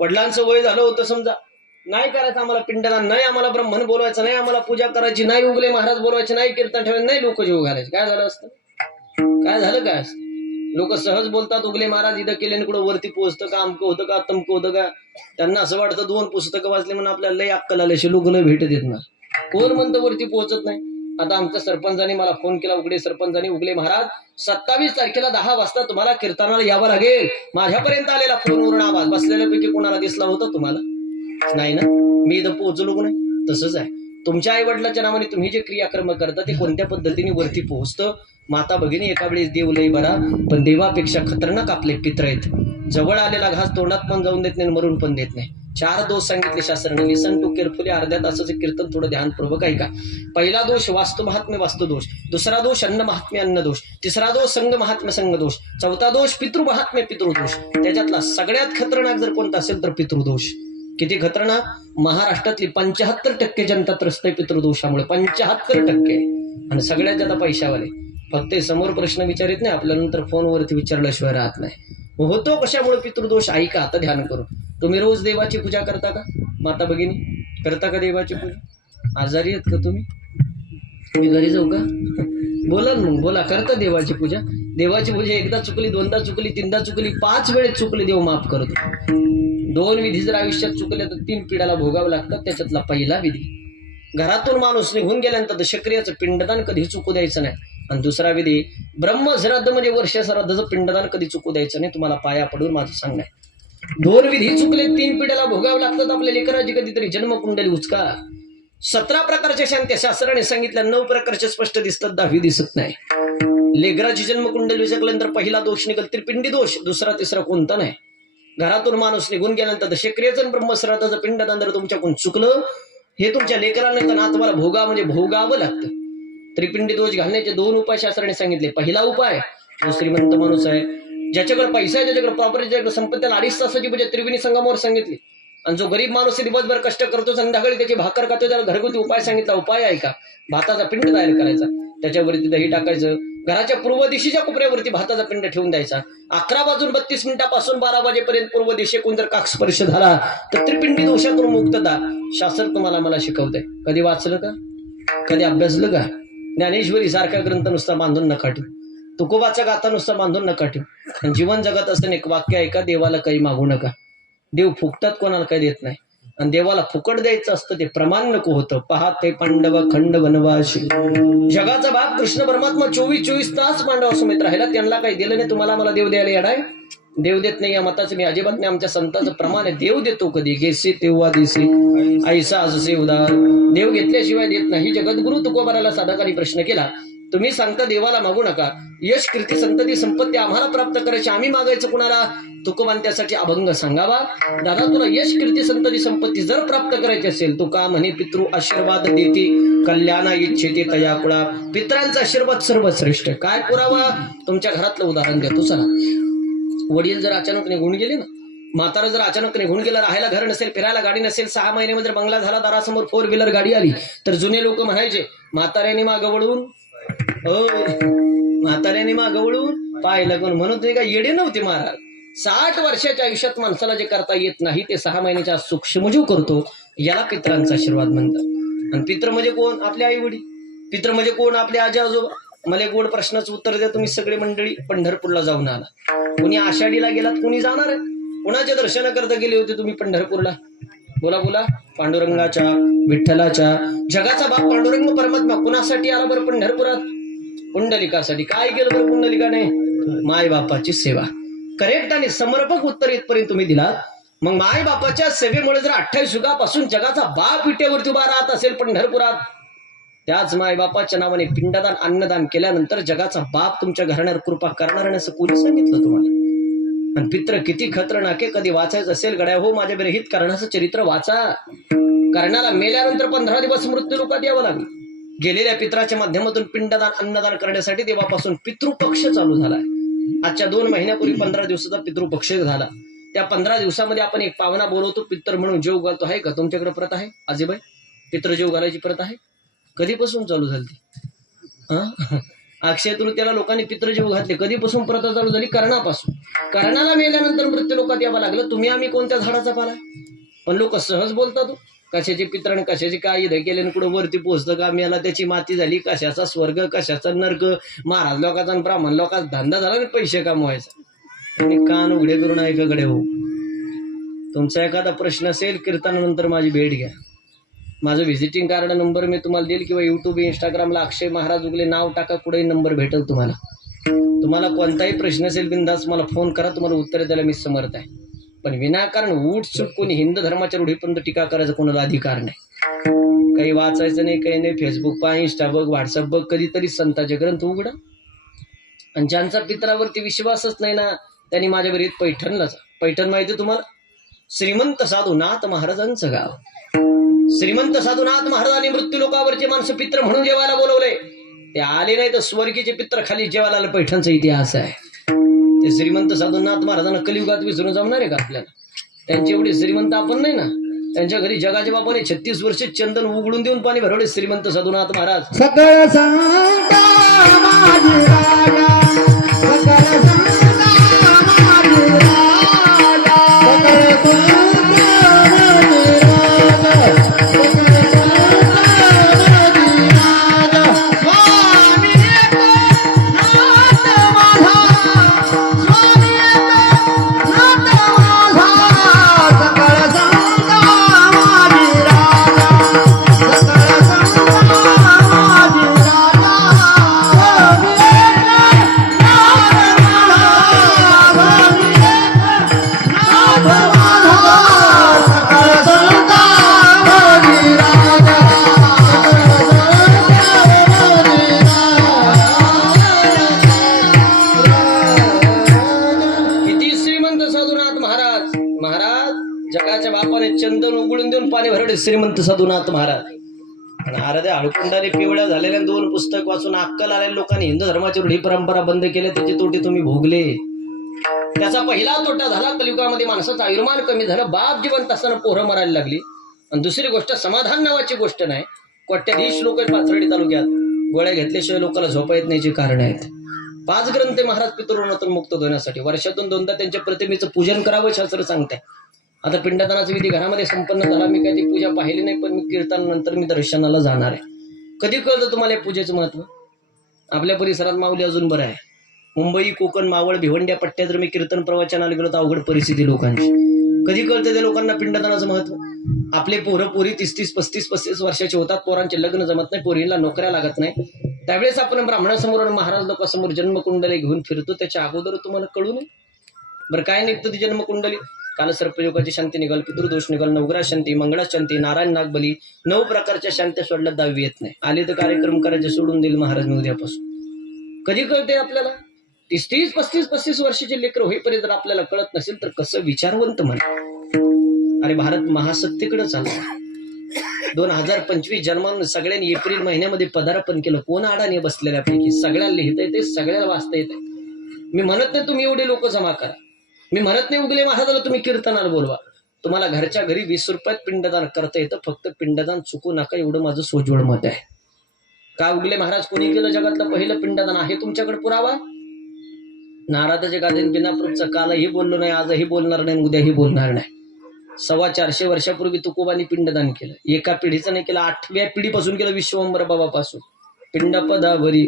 वडिलांचं वय झालं होतं समजा. नाही करायचं आम्हाला पिंडदान, नाही आम्हाला ब्राह्मण बोलवायचं, नाही आम्हाला पूजा करायची, नाही उगले महाराज बोलवायचे, नाही कीर्तन ठेवायचं, नाही लोक जीव घालायचे. काय झालं असतं? काय झालं काय? लोक सहज बोलतात उगले महाराज इथं केले कुठं वरती पोहोचतं का, अमकं होतं का, तमकं होतं का. त्यांना असं वाटतं 2 पुस्तकं वाचले म्हणून आपल्याला लय अक्कल आले, लोकला भेट देत ना. कोण म्हणतं वरती पोहोचत नाही. आता आमच्या सरपंचाने मला फोन केला, उगले सरपंचाने, उगले महाराज 27 तारखेला 10 वाजता तुम्हाला कीर्तनाला यावं लागेल. माझ्यापर्यंत आलेला फोनवरून आवाज बसलेल्यापैकी कोणाला दिसला होता तुम्हाला? नाही ना. मी इथं पोहोचलो नाही. तसंच आहे तुमच्या आई वडिलांच्या नावाने तुम्ही जे क्रियाकर्म करता ते कोणत्या पद्धतीने वरती पोहोचतं. माता भगिनी, एका वेळेस देव लय बरा, पण देवापेक्षा खतरनाक आपले पित्र आहेत. जवळ आलेला घास तोंडात पण जाऊन देत नाही, मरून पण देत नाही. 4 दोष सांगितले शास्त्राने. लिसन टू केअरफुली. अर्ध्या तासाचे कीर्तन थोडं ध्यानपूर्वक ऐका. पहिला दोष वास्तु महात्म्य वास्तु दोष. दुसरा दोष अन्न महात्म्य अन्न दोष. तिसरा दोष संघ महात्म्य संघ दोष. चौथा दोष पितृ महात्म्य पितृदोष. त्याच्यातला सगळ्यात खतरनाक जर कोणता असेल तर पितृदोष. किती खतरनाक? महाराष्ट्रातली 75% जनता त्रस्त आहे पितृदोषामुळे. 75%. आणि सगळ्यात जास्त पैशावाले. फक्त समोर प्रश्न विचारित नाही, आपल्या नंतर फोनवरती विचारल्याशिवाय राहत नाही. होतो कशामुळे पितृदोष? ऐका आता ध्यान करून. तुम्ही रोज देवाची पूजा करता का माता भगिनी? करता का देवाची पूजा? आजारी आहेत का तुम्ही? मी घरी जाऊ का? बोला मग, बोला. करता देवाची पूजा? देवाची पूजा एकदा चुकली, दोनदा चुकली, तीनदा चुकली, 5 वेळेस चुकली, देव माफ करतो. 2 विधी जर आयुष्यात चुकले तर 3 पिढ्याला भोगावं लागतात. त्याच्यातला पहिला विधी, घरातून माणूस निघून गेल्यानंतर दशक्रियाचं पिंडदान कधी चुकू द्यायचं नाही. आणि दुसरा विधी, ब्रह्मश्राद्ध म्हणजे वर्षश्राद्धाचं पिंडदान कधी चुकू द्यायचं नाही. तुम्हाला पाया पडून माझं सांगणं आहे. 2 विधी चुकले, 3 पिढ्याला भोगावं लागतात. आपल्या लेकराची कधीतरी जन्मकुंडली उचका. 17 प्रकारच्या शांती शास्त्राने सांगितल्या, 9 प्रकारचे स्पष्ट दिसतात, 10वी दिसत नाही. लेकराची जन्मकुंडली उचकल्यानंतर पहिला दोष निघल त्रिपिंडी दोष. दुसरा तिसरा कोणता नाही. घरातून माणूस निघून गेल्यानंतर दशक्रियाचं ब्रह्मश्राद्धाचं पिंडदान जर तुमच्याकडून चुकलं, हे तुमच्या लेकराला ना तुम्हाला भोगावं लागतं. त्रिपिंडी दोष घालण्याचे 2 उपाय शास्त्राने सांगितले. पहिला उपाय, जो श्रीमंत माणूस आहे, ज्याच्याकडे पैसा आहे, ज्याच्याकडे प्रॉपर्टी, ज्याच्याकडे संपत्ती, 2.5 तासाची पूजा त्रिवेणी संगमावर सांगितली. आणि जो गरीब माणूस आहे, दिवसभर कष्ट करतो, संध्याकाळी त्याची भाकर खातो, त्याला घरगुती उपाय सांगितला. उपाय आहे का? भाताचा पिंड तयार करायचा, त्याच्यावरती दही टाकायचं, घराच्या पूर्व दिशेच्या कोपऱ्यावरती भाताचा पिंड ठेवून द्यायचा. 11 वाजून 32 मिनिटापासून 12 वाजेपर्यंत पूर्व दिशेकडून जर काकस्पर्श झाला तर त्रिपिंडी दोषातून मुक्तता. शास्त्र तुम्हाला मला शिकवतंय. कधी वाचलं का? कधी अभ्यासलं का? ज्ञानेश्वरी सारखा ग्रंथ नुसता बांधून नका ठेवू. तुकोबाचा गाथा नुसता बांधून नका ठेवू. आणि जीवन जगत असताना एक वाक्य ऐका, देवाला काही मागू नका. देव फुकटात कोणाला काही देत नाही. आणि देवाला फुकट द्यायचं असतं ते प्रमाण नको होतं. पहा ते पांडव खंड वनवासी. जगाचा बाप कृष्ण परमात्मा 24 तास पांडवासमेत राहिला. त्यांना काही दिलं नाही. तुम्हाला मला देव द्यायला येडाय? देव देत नाही या मताचं मी अजिबात नाही. आमच्या संतांचं प्रमाण आहे. देव देतो कधी? घेसे तेव्हा दिसे ऐसा असे उदार. देव घेतल्याशिवाय देत नाही. जगद्गुरु तुकोबाराला साधकांनी प्रश्न केला, तुम्ही सांगता देवाला मागू नका, यश कीर्ती संतती संपत्ती आम्हाला प्राप्त करायची, आम्ही मागायचं कुणाला? तुकोबान त्यासाठी अभंग सांगावा. दादा तुला यश कीर्ती संतती संपत्ती जर प्राप्त करायची असेल, तुका म्हणे पितृ आशीर्वाद देती कल्याणा इच्छेते तया कुळा. पितरांचा आशीर्वाद सर्वश्रेष्ठ. काय पुरावा? तुमच्या घरातलं उदाहरण देतो. चला, वडील जर अचानक निघून गेले ना, म्हातारा जर अचानक निघून गेला, राहायला घर नसेल, फिरायला गाडी नसेल, 6 महिन्यामध्ये जर बंगला झाला, दारासमोर 4 व्हीलर गाडी आली, तर जुने लोक म्हणायचे म्हाताऱ्याने मागं वळून, म्हाताऱ्याने मागं वळून पाहिलं कोण म्हणून तुम्ही काय येडे नव्हते महाराज. 60 वर्षाच्या आयुष्यात माणसाला जे करता येत नाही ते 6 महिन्याच्या सूक्ष्मजीव करतो. याला पितरांचा आशीर्वाद म्हणतात. आणि पित्र म्हणजे कोण? आपले आई वडील. पित्र म्हणजे कोण? आपले आजी आजोबा. मला गोड प्रश्नाचं उत्तर द्या. तुम्ही सगळे मंडळी पंढरपूरला जाऊन आला. कोणी आषाढीला गेलात, कोणी जाणार आहे. कोणाचे दर्शन करता गेले होते तुम्ही पंढरपूरला? बोला बोला. पांडुरंगाच्या, विठ्ठलाच्या. जगाचा बाप पांडुरंग परमात्मा कुणासाठी आला बरं पंढरपुरात? पुंडलिकासाठी. काय केलं बरं पुंडलिकाने? माय बापाची सेवा. करेक्ट आणि समर्पक उत्तर इथपर्यंत तुम्ही दिलात. मग माय बापाच्या सेवेमुळे जर 28 युगापासून जगाचा बाप विटेवरती उभा राहत असेल पंढरपुरात, त्याच माय बापाच्या नावाने पिंडदान अन्नदान केल्यानंतर जगाचा बाप तुमच्या घराण्यावर कृपा करणार नाही असं कोणी सांगितलं तुम्हाला? आणि पित्र किती खतरनाक आहे. कधी वाचायचं असेल गड्या हो माझ्या विरहित कर्णाचं चरित्र वाचा. कर्णाला मेल्यानंतर 15 दिवस मृत्यू लोकात यावं लागलं. गेलेल्या पित्राच्या माध्यमातून पिंडदान अन्नदान करण्यासाठी देवापासून पितृपक्ष चालू झालाय. आजच्या 2 महिन्यापूर्वी 15 दिवसाचा पितृपक्ष झाला. त्या 15 दिवसामध्ये आपण एक पावना बोलवतो, पित्र म्हणून जेव घालतो. आहे का तुमच्याकडे प्रथा? आहे आजीबाई? पित्र जेव घालायची प्रथा आहे? कधीपासून चालू झाली ती? अक्षय तृतीयाला लोकांनी पित्र जेव घातले. कधीपासून प्रथा चालू झाली? कर्णापासून. कर्णाला मेल्यानंतर मृत्यू लोकात यावं लागलं. तुम्ही आम्ही कोणत्या झाडाचा पाला? पण लोक सहज बोलतात. कशाचे पितरण कशाचे काय इथे केले कुठं वरती पोहोचतं का मेला त्याची माती झाली कशाचा स्वर्ग कशाचा नर्क महाराज लोकांचा आणि ब्राह्मण लोकांचा धंदा झाला आणि पैसे कमवायचा आणि कान उघडे करून ऐकाकडे हो. तुमचा एखादा प्रश्न असेल कीर्तनानंतर माझी भेट घ्या. माझं व्हिजिटिंग कार्ड नंबर मी तुम्हाला देईल किंवा युट्यूब इंस्टाग्रामला अक्षय महाराज उगले नाव टाका कुठेही नंबर भेटेल तुम्हाला. तुम्हाला कोणताही प्रश्न असेल बिंदास मला फोन करा तुम्हाला उत्तर द्यायला मी समर्थ आहे. पण विनाकारण उठसूट कोणी हिंदू धर्माच्या रूढीपर्यंत टीका करायचा कोणाला अधिकार नाही. काही वाचायचं नाही काही नाही. फेसबुक पहा इंस्टा बघ व्हॉट्सअप बघ कधीतरी संतांचे ग्रंथ उघडा. आणि ज्यांचा पित्रावरती विश्वासच नाही ना त्यांनी माझ्या घरी पैठणला जा. पैठण माहिती तुम्हाला श्रीमंत साधूनाथ महाराजांचं गाव. श्रीमंत साधूनाथ महाराजांनी मृत्यू लोकावरचे माणसं पित्र म्हणून जेवायला बोलवले. ते आले नाही तर स्वर्गीचे पित्र खाली जेवायला आले. पैठणचा इतिहास आहे. ते श्रीमंत साधूनाथ महाराजांना कलियुगात विसरून जमणार आहे का आपल्याला? त्यांची एवढी श्रीमंत आपण नाही ना. त्यांच्या घरी जगाच्या बापाने 36 वर्ष चंदन उघडून देऊन पाणी भरवले श्रीमंत साधूनाथ महाराज. सकळ संता माझी राजा, सकळ संता माझी राजा, सकळ संता माझी राजा, सकळ संता माझी राजा. स्वामी नाथ माझा, स्वामी नाथ माझा, सकळ संता माझी राजा, सकळ संता माझी राजा. किती श्रीमंत साधूनाथ महाराज. महाराज जगाच्या बापाने चंदन उघडून देऊन पाणी भरवले श्रीमंत साधूनाथ महाराज. आणि आराध्या हळकुंडाने पिवळ्या झालेल्या 2 पुस्तक वाचून अक्कल आलेल्या लोकांनी हिंदू धर्माची रूढी परंपरा बंद केल्या. त्याचे तोटे तुम्ही भोगले. त्याचा पहिला तोटा झाला कलियुगामध्ये माणसाचं आयुर्मान कमी झालं. बाप जिवंत असताना पोरं मरायला लागली. आणि दुसरी गोष्ट समाधान नावाची गोष्ट नाही. कोट्याधीश लोक पाथर्डी तालुक्यात गोळ्या घेतल्याशिवाय लोकांना झोपा येत नाहीची कारण आहेत. 5 ग्रंथ महाराज पितृऋणातून मुक्त होण्यासाठी वर्षातून 2दा त्यांच्या प्रतिमेचं पूजन करावं शास्त्र सांगताय. आता पिंडदानाचा विधी घरामध्ये संपन्न झाला. मी काही ती पूजा पाहिली नाही पण मी कीर्तनानंतर मी दर्शनाला जाणार आहे. कधी कळतं तुम्हाला या पूजेचं महत्व? आपल्या परिसरात माऊली अजून बरं आहे. मुंबई कोकण मावळ भिवंड्या पट्ट्यात जर मी कीर्तन प्रवचनाला गेलो तर अवघड परिस्थिती लोकांची. कधी कळतं त्या लोकांना पिंडदानाचं महत्व? आपले पोरं पोरी 30-30, 35-35 वर्षाचे होतात. पोरांचे लग्न जमत नाही. पोरींना नोकऱ्या लागत नाही. त्यावेळेस आपण ब्राह्मणासमोर आणि महाराज लोकांसमोर जन्मकुंडली घेऊन फिरतो. त्याच्या अगोदर तुम्हाला कळू नये बरं काय निघतं ती जन्मकुंडली? काल सर्पयोगाची शांती निघाल, पितृदोष निघाल, नवग्रह शांती, मंगळा शांती, नारायण नागबली, 9 प्रकारच्या शांत्या सोडल्या 10वी येत नाही. आले तर कार्यक्रम करायचे सोडून देईल महाराज मी उद्यापासून. कधी कळते आपल्याला? 30-30, 35-35 वर्षाचे लेकर होईपर्यंत जर आपल्याला कळत नसेल तर कसं विचारवंत म्हणा. अरे भारत महासत्तेकडे चालला. 2025 जन्मानं सगळ्यांनी एप्रिल महिन्यामध्ये पदार्पण केलं. कोण अडाणी बसलेल्यापैकी? सगळ्याला लिहिता येते, सगळ्याला वाचता येते. मी म्हणत नाही तुम्ही एवढे लोक जमा करा. मी म्हणत नाही उगले महाराजाला तुम्ही कीर्तनाला बोलवा. तुम्हाला घरच्या घरी 20 रुपयात पिंडदान करता येतं. फक्त पिंडदान चुकू नका एवढं माझं सोज्वळ मत आहे. का उगले महाराज कोणी केलं जगातलं पहिलं पिंडदान आहे तुमच्याकडे पुरावा? नारादाच्या गादीन बिनाप्रूफचा कालही बोललो नाही, आजही बोलणार नाही, उद्याही बोलणार नाही. 450 वर्षापूर्वी तुकोबांनी पिंडदान केलं. एका पिढीचं नाही केलं, 8व्या पिढीपासून केलं. विश्वंभर बाबापासून पिंड पदावरी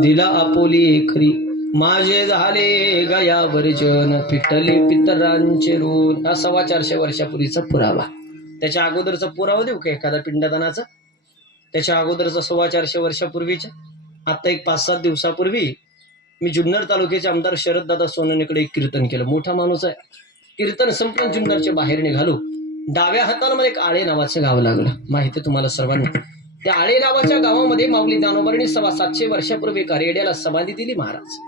दिला आपोली खरी, माझे झाले गया वर्जन, पिटले पितरांचे ऋण. हा 450 वर्षापूर्वीचा पुरावा. त्याच्या अगोदरचा पुरावा देऊ का एखादा पिंडदानाचा? त्याच्या अगोदरचा 450 वर्षापूर्वीचा. आता एक 5-7 दिवसापूर्वी मी जुन्नर तालुक्याचे आमदार शरददादा सोनवणेकडे एक कीर्तन केलं. मोठा माणूस आहे. कीर्तन संपलं, जुन्नरच्या बाहेर निघालो. डाव्या हाताला मला एक आळे नावाचं गाव लागलं. माहिती तुम्हाला सर्वांना. त्या आळे नावाच्या गावामध्ये माऊली ज्ञानोबांनी 750 वर्षापूर्वी एका रेड्याला समाधी दिली महाराज.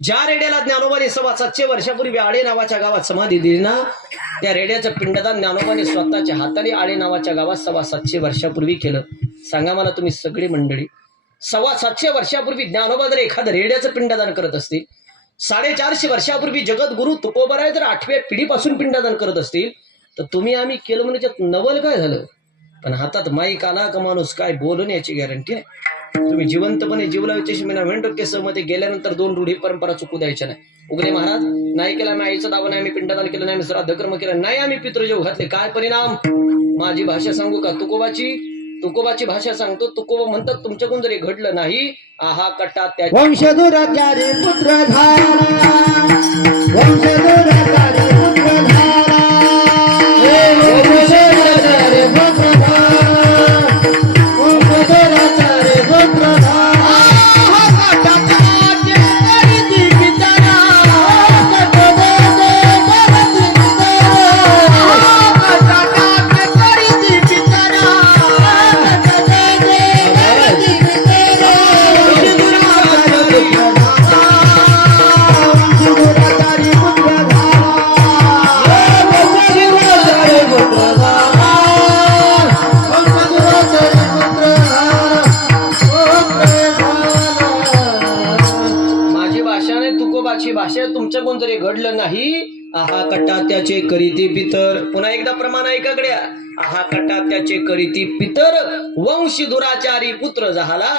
ज्या रेड्याला ज्ञानोबाने 750 वर्षापूर्वी आळे नावाच्या गावात समाधी दिली ना, त्या रेड्याचं पिंडदान ज्ञानोबाने स्वतःच्या हाताने आळे नावाच्या गावात 750 वर्षापूर्वी केलं. सांगा मला तुम्ही सगळी मंडळी, 750 वर्षापूर्वी ज्ञानोबा जर एखादं रेड्याचं पिंडदान करत असतील, 450 वर्षापूर्वी जगद्गुरु तुकोबराय जर 8व्या पिढीपासून पिंडदान करत असतील, तर तुम्ही आम्ही केलं म्हणजे त्यात नवल काय झालं? पण हातात माईक आला का माणूस काय बोलून याची गॅरंटी आहे. तुम्ही जिवंतपणे जीवला याच्याशी मी 90% सहमती. गेल्यानंतर 2 रूढी परंपरा चुकू द्यायच्या नाही. उगले महाराज नाही केला, आम्ही आईचं दावा नाही, आम्ही पिंडदान केलं नाही, आम्ही श्राद्ध कर्म केलं नाही, आम्ही पितृजेव घातले. काय परिणाम? माझी भाषा सांगू का तुकोबाची भाषा सांगतो. तुकोबा म्हणतात तुमच्याकडून जरी घडलं नाही आहा कटा त्या वंशदुराचारी पुत्र धारा वंशदुराचारी पुत्र धारा वंशदुराचारी पुत्र धारा वंशदुराचारी पुत्र धारा भाषा तुमच्याकडून जरी घडलं नाही आहा कटा त्याचे करीती पितर. पुन्हा एकदा प्रमाण ऐकाकड्या. आहा कटा त्याचे करीती पितर वंशी दुराचारी पुत्र झाला.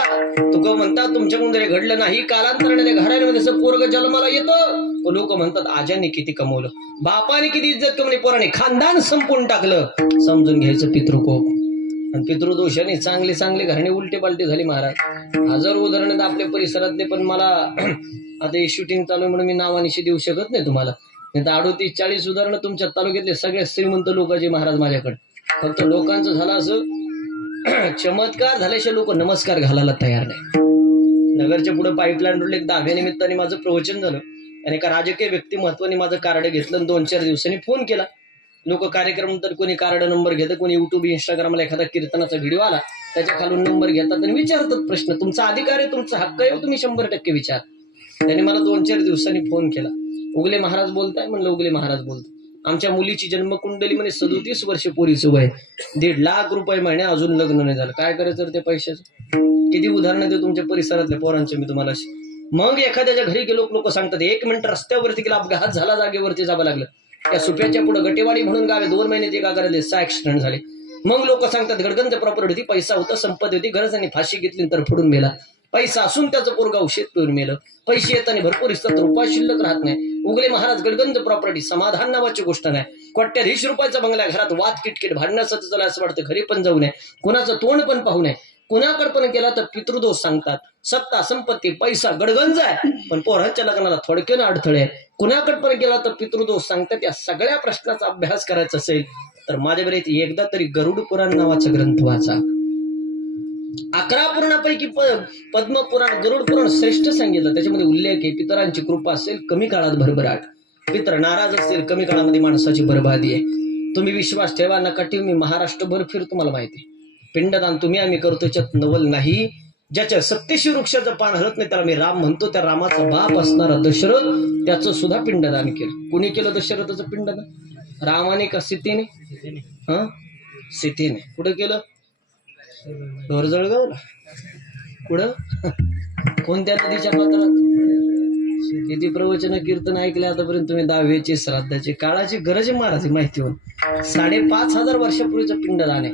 तुका म्हणतात तुमच्याकडून जरी घडलं नाही कालांतराने त्या घराण्यामध्ये जसं पोरग जन्माला येतं लोक म्हणतात आजाने किती कमवलं बापाने किती इज्जत कमवली पोराने खानदान संपून टाकलं. समजून घ्यायचं पितृकोप आणि पितृदोषाने चांगले चांगले घराणे उलटे पालटे झाले महाराज. हजारो उदाहरण आपल्या परिसरातले पण मला आता हे शूटिंग चालू आहे म्हणून मी नावानिशी देऊ शकत नाही तुम्हाला. नाही तर 38-40 उदाहरणं तुमच्या तालुक्यातले सगळ्या श्रीमंत लोकांचे महाराज माझ्याकडे. फक्त लोकांचं झालं असं चमत्कार झाल्याशिवाय लोक नमस्कार घालायला तयार नाही. नगरच्या पुढे पाईपलाईन रोड एक 10व्या निमित्ताने माझं प्रवचन झालं आणि एका राजकीय व्यक्तिमत्वाने माझं कार्ड घेतलं आणि 2-4 दिवसांनी फोन केला. लोक कार्यक्रम तर कोणी कार्ड नंबर घेतं कोणी युट्यूब इंस्टाग्रामला एखादा कीर्तनाचा व्हिडिओ आला त्याच्या खालून नंबर घेतात आणि विचारतात प्रश्न. तुमचा अधिकार आहे तुमचा हक्क आहे तुम्ही 100% विचार. त्याने मला 2-4 दिवसांनी फोन केला. उगले महाराज बोलताय म्हणलं उगले महाराज बोलतो. आमच्या मुलीची जन्मकुंडली म्हणे 37 वर्ष पोरीचं वय 1.5 लाख रुपये महिने अजून लग्न नाही झालं. काय करायचं तर ते पैशाचं. किती उदाहरणं देऊ तुमच्या परिसरातल्या पोरांचे मी तुम्हाला. मग एखाद्याच्या घरी गेलो लोक सांगतात 1 मिनिट रस्त्यावरती गेला अपघात झाला जागेवरती जावं लागलं. त्या सुप्याच्या पुढे गटेवाडी म्हणून गावे 2 महिन्याचे एका घराले 6 ऍक्सिडेंट झाले. मग लोक सांगतात गडगंज प्रॉपर्टी होती पैसा होता संपत्ती होती गरजांनी फाशी घेतली तर फोडून मेला. पैसा असून त्याचं पोरगा औषध पिऊन मेलं. पैसे येताना भरपूर असतात रुपये शिल्लक राहत नाही. उगले महाराज गडगंज प्रॉपर्टी समाधान नावाची गोष्ट नाही. कोट्याधीश रुपयाचा बंगला घरात वाद किटकिट भांडण्याचं चला असं वाटतं घरी पण जाऊ नये कुणाचं तोंड पण पाहू नये. कुणाकडे पण केला तर पितृदोष सांगतात. सत्ता संपत्ती पैसा गडगंज आहे पण पोरांच्या लग्नाला थोडक्यानं अडथळे आहे. कुणाकडे पण गेला तर पितृदोष सांगतात. या सगळ्या प्रश्नाचा अभ्यास करायचा असेल तर माझ्याकडे एकदा तरी गरुड पुराण नावाचा ग्रंथ वाचा. 11 पुराणापैकी पद्मपुराण गरुड पुराण श्रेष्ठ सांगितलं. त्याच्यामध्ये उल्लेख आहे पितरांची कृपा असेल कमी काळात भरभराट. पितर नाराज असतील कमी काळामध्ये माणसाची बरबादी आहे. तुम्ही विश्वास ठेवा नका ठेवू. मी महाराष्ट्रभर फिर तुम्हाला माहिती आहे. पिंडदान तुम्ही आम्ही करतो त्याच्यात नवल नाही. ज्याच्या सत्तेशी वृक्षाचं पान हरत नाही त्याला मी राम म्हणतो. त्या रामाचा बाप असणारा दशरथ त्याचं सुद्धा पिंडदान केलं. कुणी केलं दशरथाचं पिंडदान? रामाने का सीतेने? सीतेने. कुठं केलं? ढोरजळगावला. कुठं? कोणत्या नदीच्या पात्रात? किती प्रवचन कीर्तन ऐकले आतापर्यंत तुम्ही 10वीचे श्राद्धाचे. काळाची गरज आहे महाराज माहिती होऊन. 5,500 वर्षापूर्वीचं पिंडदान आहे.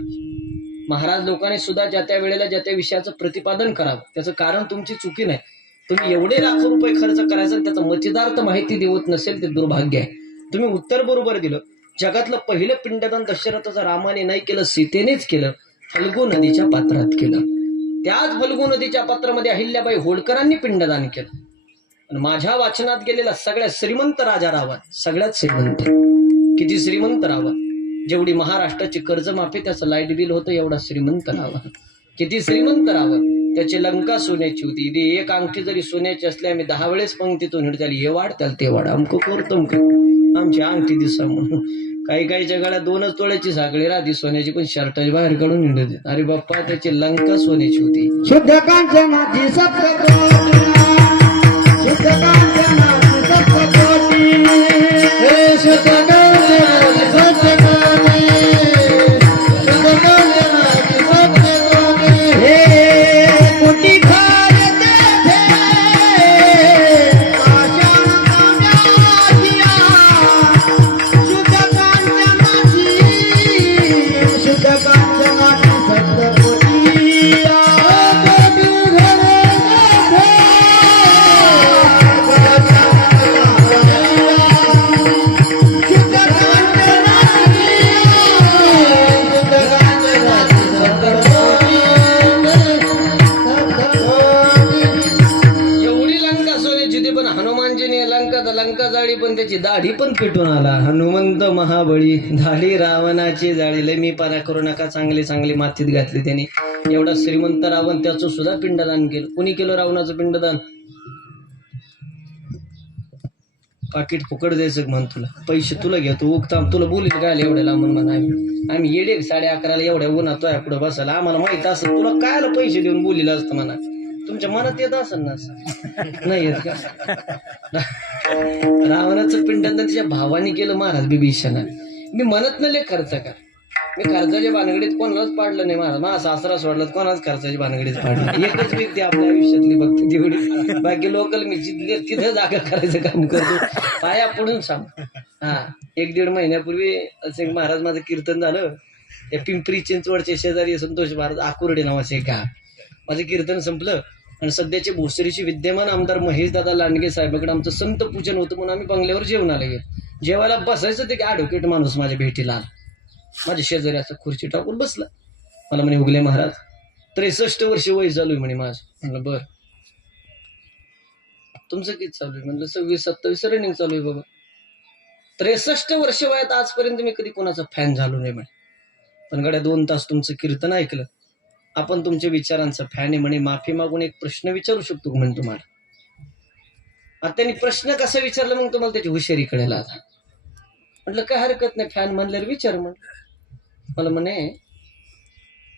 महाराज लोकांनी सुद्धा ज्या त्या वेळेला ज्या त्या विषयाचं प्रतिपादन करावं. त्याचं कारण तुमची चुकी नाही. तुम्ही एवढे लाखो रुपये खर्च करायचा आणि त्याचा मतिदार्थ माहिती देवत नसेल ते दुर्भाग्य आहे. तुम्ही उत्तर बरोबर दिलं. जगातलं पहिलं पिंडदान दशरथाचं रामाने नाही केलं सीतेनेच केलं. फल्गू नदीच्या पात्रात केलं. त्याच फल्गू नदीच्या पात्रामध्ये अहिल्याबाई होळकरांनी पिंडदान केलं. आणि माझ्या वाचनात गेलेला सगळ्यात श्रीमंत राजा रावत सगळ्यात श्रीमंत. किती श्रीमंत रावत? जेवढी महाराष्ट्राची कर्जमाफी त्याचं लाईट बिल होतं एवढा श्रीमंत रावत. किती श्रीमंत रावत. त्याची लंका सोन्याची होती. ती एक अंगठी जरी सोन्याची असली आम्ही 10 वेळेस पंक्तीतून हिंडताली हे वाढ त्याला ते वाढ अमक करतो आमची अंगठी दिसा म्हणून. काही जगाला 2 तोळ्याची साखळी राहती सोन्याची पण शर्टाची बाहेर काढून हिंडते. अरे बाप्पा त्याची लंका सोन्याची होती. शुद्ध कांचनाची सप्तकोटी शुद्ध कांचनाची सप्तकोटी हे शुद्ध कांचनाची सप्तकोटी शुद्ध कांचनाची सप्तकोटी हे कोटी खाय देते आशान काम्याजिया शुद्ध कांचनाची सप्तकोटी लंका जाळी पण त्याची दाढी पण पेटून आला. हनुमंत महाबळी झाली रावणाची जाळी. लय मी पारा करू नका, चांगली चांगली मातीत घातली त्याने. एवढा श्रीमंत रावण, त्याचं सुद्धा पिंडदान केलं. कुणी केलं रावणाचं पिंडदान? पाकिट फुकट द्यायचं म्हण, तुला पैसे तुला घेतो उगता, तुला बोलील काय एवढ्या लांबून म्हणा. आम्ही येडे 11:30 एवढ्या उन्हात आहे पुढे बसायला, आम्हाला माहित असत तुला कायला पैसे देऊन बोलील असतं म्हणा. तुमच्या मनात येत असेल ना? नाही येत का? रावणाचं पिंडदान त्याच्या भावाने केलं महाराज बिभीषणाने. मी म्हणत नाही लय खर्च का, मी खर्चाच्या भानगडीत कोणालाच पाडलं नाही महाराज. माझा सासरा सोडला कोणाच खर्चाची भानगडीत पाडलं. एकच व्यक्ती आपल्या आयुष्यातली बघते तेवढी, बाकी लोकल मी जिथले तिथं जागा करायचं काम करतो. पाया पडून सांग. हा 1-1.5 महिन्यापूर्वी असे महाराज माझं कीर्तन झालं. त्या पिंपरी चिंचवडचे शेजारी संतोष महाराज आकुर्डे नावाचे गाव, माझं कीर्तन संपलं आणि सध्याचे भोसरीचे विद्यमान आमदार महेशदादा लांडगे साहेबांकडे आमचं संत पूजन होतं म्हणून आम्ही बंगल्यावर जेवणाला गेलो. जेवायला बसायचं ते की ॲडव्होकेट माणूस माझ्या भेटीला आला. माझ्या शेजारी असं खुर्ची टाकून बसला. मला म्हणे, उगले महाराज 63 वर्ष वय चालू आहे म्हणे माझं. म्हणलं बर, तुमचं किती चालू आहे? म्हणलं 26-27 रनिंग चालू आहे बाबा. 63 वर्ष वयात आजपर्यंत मी कधी कोणाचा फॅन झालो नाही म्हणे. पण गड्या 2 तास तुमचं कीर्तन ऐकलं, आपण तुमच्या विचारांचा फॅन आहे म्हणे. माफी मागून एक प्रश्न विचारू शकतो का म्हणे तुम्हाला? आता त्यांनी प्रश्न कसा विचारला मग तुम्हाला त्याची हुशारी कळेल. आता म्हटलं काय हरकत नाही, फॅन म्हणल्यावर विचार. मग मला म्हणे,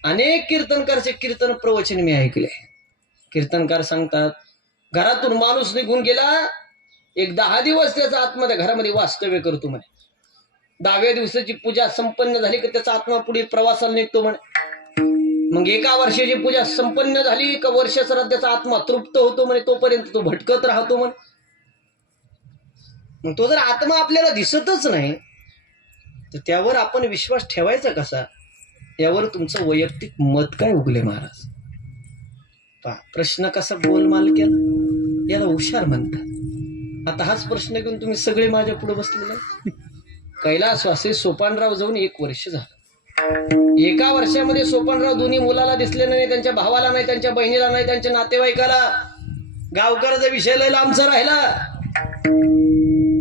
अनेक कीर्तनकारचे कीर्तन प्रवचन मी ऐकले. कीर्तनकार सांगतात, घरातून माणूस निघून गेला, एक 10 दिवस त्याचा आत्मा त्या घरामध्ये वास्तव्य करतो म्हणे. 10व्या दिवसाची पूजा संपन्न झाली की त्याचा आत्मा पुढे प्रवासाला निघतो म्हणे. मग 1 वर्षाची पूजा संपन्न झाली का वर्षासरात त्याचा आत्मा तृप्त होतो म्हणे, तोपर्यंत तो भटकत राहतो म्हणे. मग तो जर आत्मा आपल्याला दिसतच नाही तर त्यावर आपण विश्वास ठेवायचा कसा? यावर तुमचं वैयक्तिक मत काय उगले महाराज? पहा, प्रश्न कसा गोलमाल केला, याला हुशार म्हणतात. आता हाच प्रश्न घेऊन तुम्ही सगळे माझ्या पुढे बसलेले. कैलासवासी सोपानराव जाऊन 1 वर्ष झालं. 1 वर्षामध्ये सोपानराव दोन्ही मुलाला दिसले नाही, त्यांच्या भावाला नाही, त्यांच्या बहिणीला नाही, त्यांच्या नातेवाईकाला. गावकराचा विषय लय लांबचा राहिला.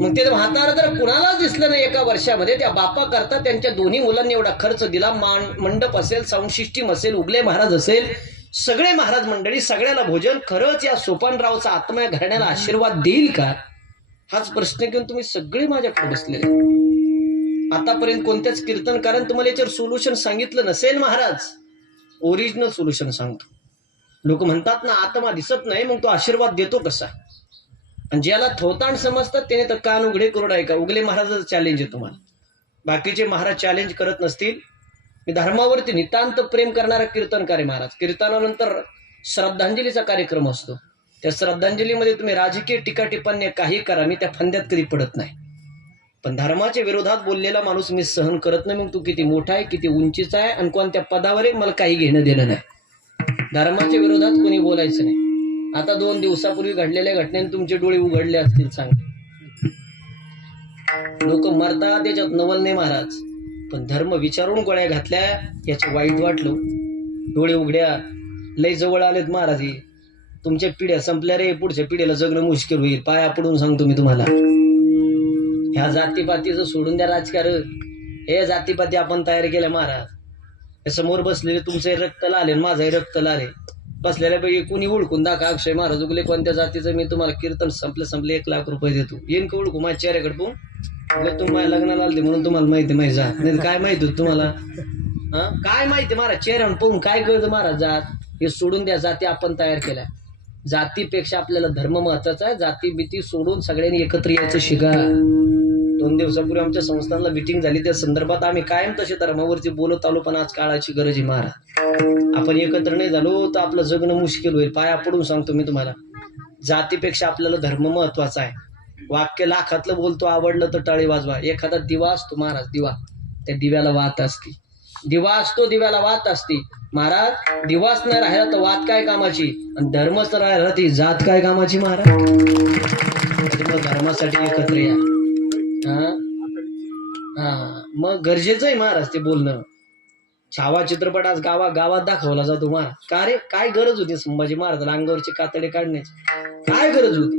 मग ते म्हातारा तर कुणालाच दिसलं नाही 1 वर्षामध्ये. त्या बापा करता त्यांच्या दोन्ही मुलांनी एवढा खर्च दिला. मंडप असेल, साऊंड सिस्टीम असेल, उगले महाराज असेल, सगळे महाराज मंडळी, सगळ्याला भोजन. खरंच या सोपानरावचा आत्मा या घराण्याला आशीर्वाद देईल का? हाच प्रश्न घेऊन तुम्ही सगळे माझ्याकडे बसलेले. आतापर्यंत कोणत्याच कीर्तनकाराने तुम्हाला याच्यावर सोल्युशन सांगितलं नसेल महाराज. ओरिजिनल सोल्युशन सांगतो. लोक म्हणतात ना, आत्मा दिसत नाही, मग तो आशीर्वाद देतो कसा? आणि ज्याला थोतांड समजतात त्याने तर कान उघडे करून ऐका. उगले महाराजाचं चॅलेंज आहे तुम्हाला. बाकीचे महाराज चॅलेंज करत नसतील. मी धर्मावरती नितांत प्रेम करणारा कीर्तनकार आहे महाराज. कीर्तनानंतर श्रद्धांजलीचा कार्यक्रम असतो. त्या श्रद्धांजलीमध्ये तुम्ही राजकीय टीका टिप्पण्या काही करा, मी त्या फंद्यात कधी पडत नाही. पण धर्माच्या विरोधात बोललेला माणूस मी सहन करत नाही. मग तू किती मोठा आहे, किती उंचीचा आहे आणि कोणत्या पदावर आहे, मला काही घेणं देणं नाही. धर्माच्या विरोधात कोणी बोलायचं नाही. आता 2 दिवसापूर्वी घडलेल्या घटनेने तुमचे डोळे उघडले असतील चांगले. लोक मरतात त्याच्यात नवल नाही महाराज, पण धर्म विचारून गोळ्या घातल्या याचं वाईट वाटलं. डोळे उघड्या, लय जवळ आलेत महाराज. तुमच्या पिढ्या संपल्या रे, पुढच्या पिढीला जगणं मुश्किल होईल. पाया पडून सांगतो मी तुम्हाला. ह्या जातीपातीचं सोडून द्या राजकारण. हे जातीपाती आपण तयार केलं महाराज. समोर बसलेले तुमचे रक्त लाले, माझंही रक्त लाले. बसलेल्यापैकी कुणी ओळखून दाखवा, अक्षय महाराज उगले कोणत्या जातीचं, मी तुम्हाला कीर्तन संपले 1 लाख रुपये देतो. येईन का ओळखू माझ्या चेहऱ्याकडे पाहून? तुम्ही माझ्या लग्नाला आलते म्हणून तुम्हाला माहिती माहिती जात नाही. काय माहिती होत तुम्हाला? हा काय माहिती महाराज? चेहऱ्यावर पाहून काय कळतं महाराज? जात हे सोडून द्या. जाती आपण तयार केल्या. जातीपेक्षा आपल्याला धर्म महत्वाचा आहे. जाती भीती सोडून सगळ्यांनी एकत्र यायचं शिका. 2 दिवसापूर्वी आमच्या संस्थानला मिटिंग झाली. त्या संदर्भात आम्ही कायम तसे धर्मावरती बोलत आलो, पण आज काळाची गरज आहे महाराज. आपण एकत्र नाही झालो तर आपलं जगणं मुश्किल होईल. पाया पडून सांगतो मी तुम्हाला, जातीपेक्षा आपल्याला धर्म महत्वाचा आहे. वाक्य लाखातलं बोलतो, आवडलं तर टाळी वाजवा. एखादा दिवा असतो महाराज, दिवा, त्या दिव्याला वात असते. दिवा असतो, दिव्याला वात असते महाराज. दिवाच नाही राहिला तर वात काय कामाची, आणि धर्मच नाही राहिला ती जात काय कामाची महाराज. धर्मासाठी एकत्र या. मग गरजेचं आहे महाराज ते बोलणं. छावा चित्रपट आज गावात दाखवला जातो महाराज. का रे, काय गरज होती संभाजी महाराजांना अंगावरचे कातडे काढण्याची? काय गरज होती?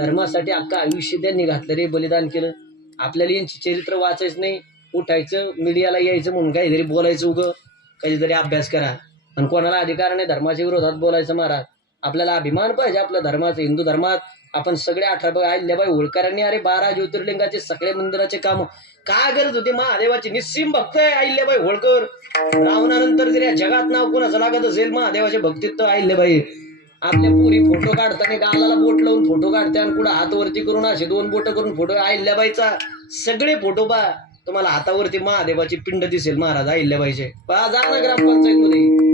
धर्मासाठी अख्खं आयुष्य त्यांनी घातलं रे, बलिदान केलं. आपल्याला यांची चरित्र वाचायचं नाही, उठायचं मीडियाला यायचं म्हणून काहीतरी बोलायचं, उगं काहीतरी अभ्यास करा. आणि कोणाला अधिकार नाही धर्माच्या विरोधात बोलायचं महाराज. आपल्याला अभिमान पाहिजे आपल्या धर्माचा. हिंदू धर्मात आपण सगळे 18 अहिल्याबाई होळकरांनी अरे 12 ज्योतिर्लिंगाचे सगळे मंदिराचे काम काय गरज होती. महादेवाचे निस्सीम भक्त आहे अहिल्याबाई होळकर. रावणानंतर जर या जगात नाव कोणाचं लागत असेल महादेवाचे भक्तीत तर अहिल्याबाई. आपल्या पुरी फोटो काढताना गालाला बोट लावून फोटो काढते आणि कुठं हात वरती करून असे 2 बोट करून फोटो. अहिल्याबाईचा सगळे फोटो पा, तुम्हाला हातावरती महादेवाची पिंड दिसेल महाराज अहिल्याबाईचे. पहा जा ना ग्रामपंचायत मध्ये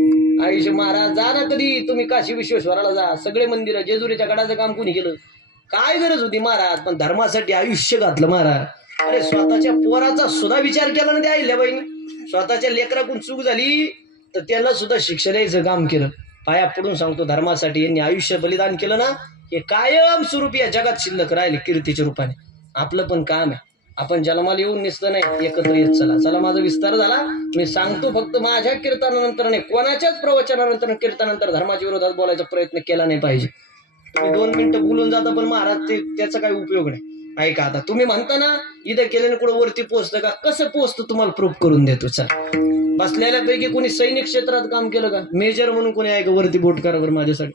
आयुष्य महाराज, जा ना कधी तुम्ही काशी विश्वेश्वराला जा. सगळे मंदिर जेजुरीच्या गडाचं काम कोणी केलं, काय गरज होती महाराज. पण धर्मासाठी आयुष्य घातलं महाराज. अरे स्वतःच्या पोराचा सुद्धा विचार केला ना त्या अहिल्याबाईने. स्वतःच्या लेकराकडून चूक झाली तर त्यांना सुद्धा शिक्षा द्यायचं काम केलं. पाया पडून सांगतो धर्मासाठी यांनी आयुष्य बलिदान केलं ना, हे कायम स्वरूपी या जगात शिल्लक राहिले कीर्तीच्या रूपाने. आपलं पण काम आहे, आपण जन्माला येऊन निसतं नाही, एकत्र येत चला. चला माझा विस्तार झाला. मी सांगतो फक्त माझ्या कीर्तनानंतर नाही, कोणाच्याच प्रवचनानंतर कीर्तनानंतर धर्माच्या विरोधात बोलायचा प्रयत्न केला नाही पाहिजे. तुम्ही 2 मिनिटं बोलून जाता पण महाराज त्याचा काही उपयोग नाही. ऐका आता तुम्ही म्हणता ना इथं केल्याने कुठं वरती पोहोचतं का, कसं पोहोचतं तुम्हाला प्रूफ करून देतो. चला बसलेल्यापैकी कोणी सैनिक क्षेत्रात काम केलं का, मेजर म्हणून कोणी आहे का वरती बोट करा बरं माझ्यासाठी.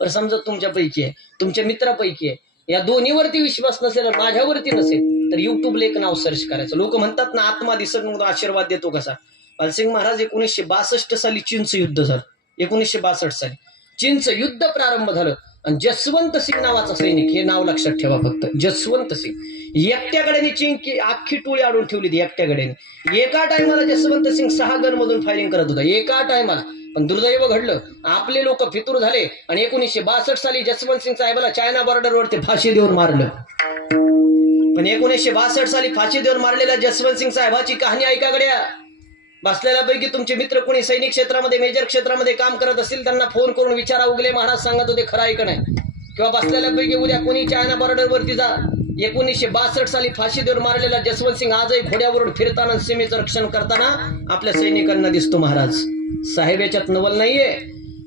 पण समजा तुमच्यापैकी आहे, तुमच्या मित्रापैकी आहे, या दोन्हीवरती विश्वास नसेल माझ्यावरती नसेल तर युट्यूबला एक नाव सर्च करायचं. लोक म्हणतात ना आत्मा दिसत म्हणून आशीर्वाद देतो कसा. पालसिंग महाराज 1962 साली चीनचं युद्ध झालं. 1962 साली चीनचं युद्ध प्रारंभ झालं आणि जसवंत सिंग नावाचा सैनिक, हे नाव लक्षात ठेवा फक्त, जसवंत सिंग एकट्याकडेने चीन अख्खी टोळी अडून ठेवली ती एकट्याकडेने. एका टायमाला जसवंत सिंग 6 गन मधून फायरिंग करत होता एका टायमाला. पण दुर्दैव घडलं, आपले लोक फितूर झाले आणि 1962 साली जसवंत सिंग साहेबाला चायना बॉर्डरवरती फाशी देऊन मारलं. पण 1962 साली फाशी देऊन मारलेल्या जसवंत सिंग साहेबाची कहाणी ऐका गड्या. बसलेल्यापैकी तुमचे मित्र कोणी सैनिक क्षेत्रामध्ये मेजर क्षेत्रामध्ये काम करत असतील त्यांना फोन करून विचारा, उगले महाराज सांगत होते खरं आहे का नाही. किंवा बसलेल्यापैकी उद्या कोणी चायना बॉर्डरवरती जा. 1962 साली फाशी देऊन मारलेला जसवंत सिंग आजही घोड्यावरून फिरताना सीमेचं रक्षण करताना आपल्या सैनिकांना दिसतो महाराज. साहेब याच्यात नवल नाहीये.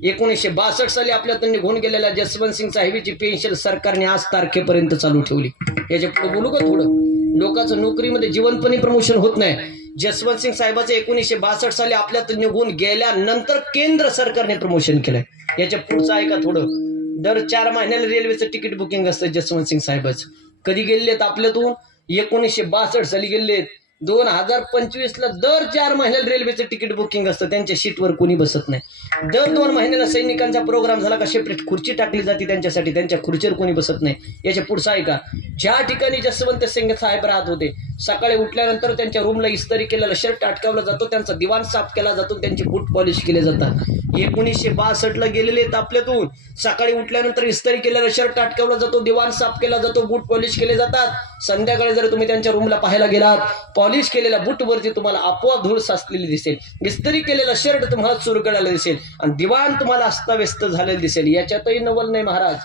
1962 साली आपल्यातून निघून गेलेल्या जसवंत सिंग साहेबीची पेन्शन सरकारने आज तारखेपर्यंत चालू ठेवली. याच्या पुढे बोलू का थोडं. लोकांचं नोकरीमध्ये जीवनपणी प्रमोशन होत नाही. जसवंत सिंग साहेबाचं 1962 साली आपल्यातून निघून गेल्यानंतर केंद्र सरकारने प्रमोशन केलंय. याच्या पुढचं ऐका थोडं. दर 4 महिन्याला रेल्वेचं तिकीट बुकिंग असतं जसवंत सिंग साहेबाचं. कधी गेलेत आपल्यातून, 1962 साली गेलेत. 2025ला दर 4 महिन्याला रेल्वेचं तिकीट बुकिंग असतं. त्यांच्या सीटवर कोणी बसत नाही. दर 2 महिन्याला सैनिकांचा प्रोग्राम झाला का सेपरेट खुर्ची टाकली जाते त्यांच्यासाठी, त्यांच्या खुर्चीवर कोणी बसत नाही. याच्या पुढचं आहे का, ज्या ठिकाणी जसवंत सिंग साहेब राहत होते सकाळी उठल्यानंतर त्यांच्या रूमला इस्त्री केलेला शर्ट अटकावला जातो, त्यांचा दिवाण साफ केला जातो, त्यांचे बूट पॉलिश केले जातात. 1962ला गेलेले आहेत आपल्यातून. सकाळी उठल्यानंतर इस्त्री केलेला शर्ट अटकावला जातो, दिवाण साफ केला जातो, बूट पॉलिश केले जातात. संध्याकाळी जर तुम्ही त्यांच्या रूमला पाहायला गेलात, पॉलिश केलेल्या बूटवरती तुम्हाला आपोआप धूळ साचलेली दिसेल, इस्त्री केलेला शर्ट तुम्हाला चुरगळायला दिसेल आणि दिवाण तुम्हाला अस्ताव्यस्त झालेलं दिसेल. याच्यातही नवल नाही महाराज.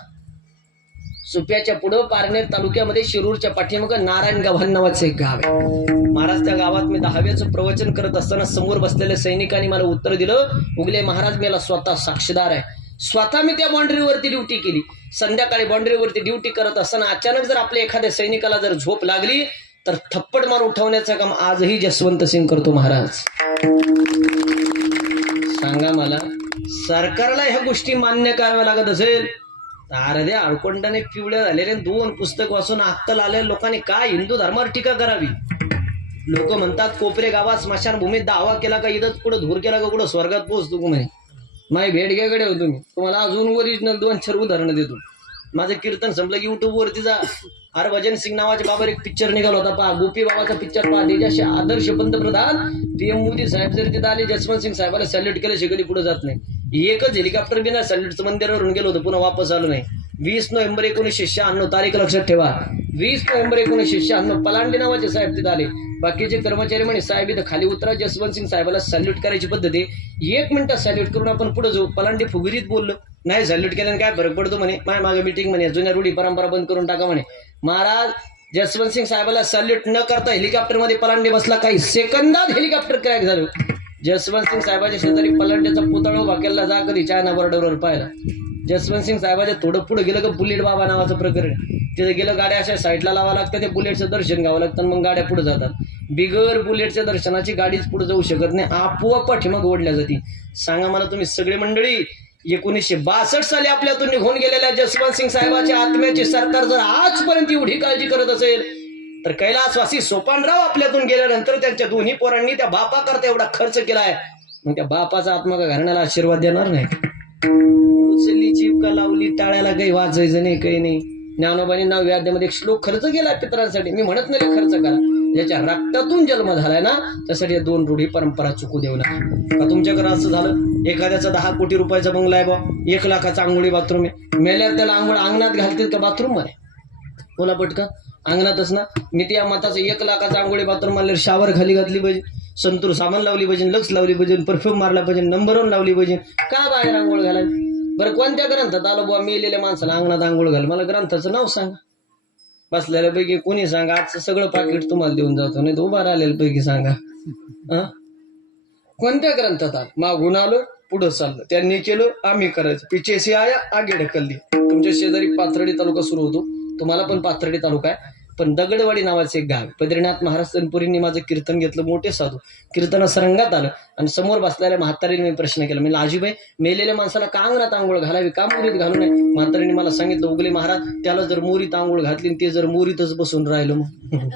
सुप्याच्या पुढं पारनेर तालुक्यामध्ये शिरूरच्या पाठीमागं नारायणगाव नावाचं एक गाव आहे महाराज. त्या गावात मी 10व्याचं प्रवचन करत असताना समोर बसलेल्या सैनिकांनी मला उत्तर दिलं, उगले महाराज मला स्वतः साक्षीदार आहे. स्वतः मी त्या बाउंड्रीवरती ड्युटी केली. संध्याकाळी बाउंड्रीवरती ड्युटी करत असताना अचानक जर आपल्या एखाद्या सैनिकाला जर झोप लागली तर थप्पड मार उठवण्याचं काम आजही जसवंत सिंग करतो महाराज. सांगा मला, सरकारला ह्या गोष्टी मान्य कराव्या लागत असेल तर अर्ध्या आळकोंडाने पिवळ्या झालेले 2 पुस्तक वाचून अक्कल आलेल्या लोकांनी काय हिंदू धर्मावर टीका करावी. लोक म्हणतात कोपरे गावात स्मशानभूमीत दावा केला का इथंच कुठं धूर केला का कुठं स्वर्गात पोहोचतो म्हणे. माझी भेट घ्याकडे होतो मी, तुम्हाला अजून ओरिजिनल 2-4 उदाहरणं देतो. माझं कीर्तन संपलं की युट्यूब वरती जा. हरभजन सिंग नावाच्या बाबावर एक पिक्चर निघाला होता पहा, गोपी बाबाचा पिक्चर पहा. त्याच्याशी आदर्श पंतप्रधान PM मोदी साहेब जर तिथे आले, जसवंत सिंग साहेबाला सॅल्यूट केलं शिकली पुढे जात नाही. एकच हेलिकॉप्टर बिना सॅल्यूटचं मंदिरावरून गेलो होतं, पुन्हा वापस आलो नाही. 20 नोव्हेंबर 1996 तारीख लक्षात ठेवा. 20 नोव्हेंबर 1996 पलांडे नावाचे साहेब तिथे आले. बाकीचे कर्मचारी म्हणे साहेब इथं खाली उतरा, जसवंत सिंग साहेबाला सॅल्यूट करायची पद्धत आहे, 1 मिनिटात सॅल्यूट करून आपण पुढे जाऊ. पलांडे फुगरीत बोललो, नाही सॅल्यूट केल्याने काय फरक पडतो म्हणे, माझ्या मागे मीटिंग म्हणे, जुन्या रूढी परंपरा बंद करून टाका म्हणे. महाराज जसवंत सिंग साहेबाला सॅल्यूट न करता हेलिकॉप्टरमध्ये पलांडे बसला, काही सेकंदात हेलिकॉप्टर क्रॅक झालं. जसवंत सिंग साहेबाच्या शेजारी पलांडेचा पुतळा उभा केला, जा कधी चायना बॉर्डरवर पाहिला. जसवंत सिंग साहेबाच्या थोडं पुढे गेलं का बुलेट बाबा नावाचं प्रकरण आहे. तिथे गेलं गाड्या अशा साईडला लावा लागतं, ते बुलेटचं दर्शन घ्यावं लागतं, मग गाड्या पुढे जातात. बिगर बुलेटच्या दर्शनाची गाडीच पुढे जाऊ शकत नाही, आपोआप पाठीमाग ओढल्या जाते. सांगा मला तुम्ही सगळी मंडळी, 1962 साली आपल्यातून निघून गेलेल्या जसवंत सिंग साहेबाच्या आत्म्याची सरकार जर आजपर्यंत एवढी काळजी करत असेल, तर कैलासवासी सोपानराव आपल्यातून गेल्यानंतर त्यांच्या दोन्ही पोरांनी त्या बापाकरता एवढा खर्च केलाय, मग त्या बापाचा आत्मा का घराण्याला आशीर्वाद देणार नाही? उचलली चिपका लावली टाळ्याला, काही वाचायचं नाही, काही नाही. ज्ञानोबांनी 9व्या अध्यायामध्ये एक श्लोक खर्च केला पितरांसाठी. मी म्हणत नाही खर्च करा, ज्याच्या रक्तातून जन्म झालाय ना त्यासाठी 2 रूढी परंपरा चुकू देऊ नका. का तुमच्याकडे असं झालं, एखाद्याचा 10 कोटी रुपयाचा बंगला आहे बा, 1 लाखाचा आंघोळी बाथरूम आहे, मेल्यावर त्याला आंघोळ अंगणात घालतील का बाथरूम मध्ये? बोला पटका, अंगणातच ना. मी त्या मताचं 1 लाखाचा आंघोळी बाथरूम आणल्यावर शावर खाली घातली पाहिजे, संतूर सामान लावली पाहिजे, लक्स लावली पाहिजे, परफ्यूम मारला पाहिजे, नंबर 1 लावली पाहिजे. का बाहेर आंघोळ घालायला? बरं कोणत्या ग्रंथात आलो बुवा मेलेल्या माणसाला अंगणात आंघोळ घाल? मला ग्रंथाचं नाव सांगा. बसलेल्या पैकी कोणी सांगा, आजचं सगळं पाकिट तुम्हाला देऊन जातो, नाही तो उभा राहिलेल्या पैकी सांगा. कोणत्या ग्रंथात आलं? मागून आलो पुढं चाललं, त्यांनी केलं आम्ही करायचं, पिछे से आया आगे ढकलली. तुमच्या शेजारी पाथर्डी तालुका सुरू होतो, तुम्हाला पण पाथर्डी तालुका आहे, पण दगडवाडी नावाचे एक गाव. बद्रीनाथ महाराज तनपुरींनी माझं कीर्तन घेतलं, मोठे साधू कीर्तन सरंगात आलं, आणि समोर बसलेल्या म्हातारीने मी प्रश्न केला, म्हणजे आजीबाई मेलेल्या माणसाला का अंगणात आंघोळ घालावी, का मोरीत घालू नये? म्हातारीने मला सांगितलं, उगले महाराज त्याला जर मोरीत आंघोळ घातली ते जर मोरीतच बसून राहिलं मग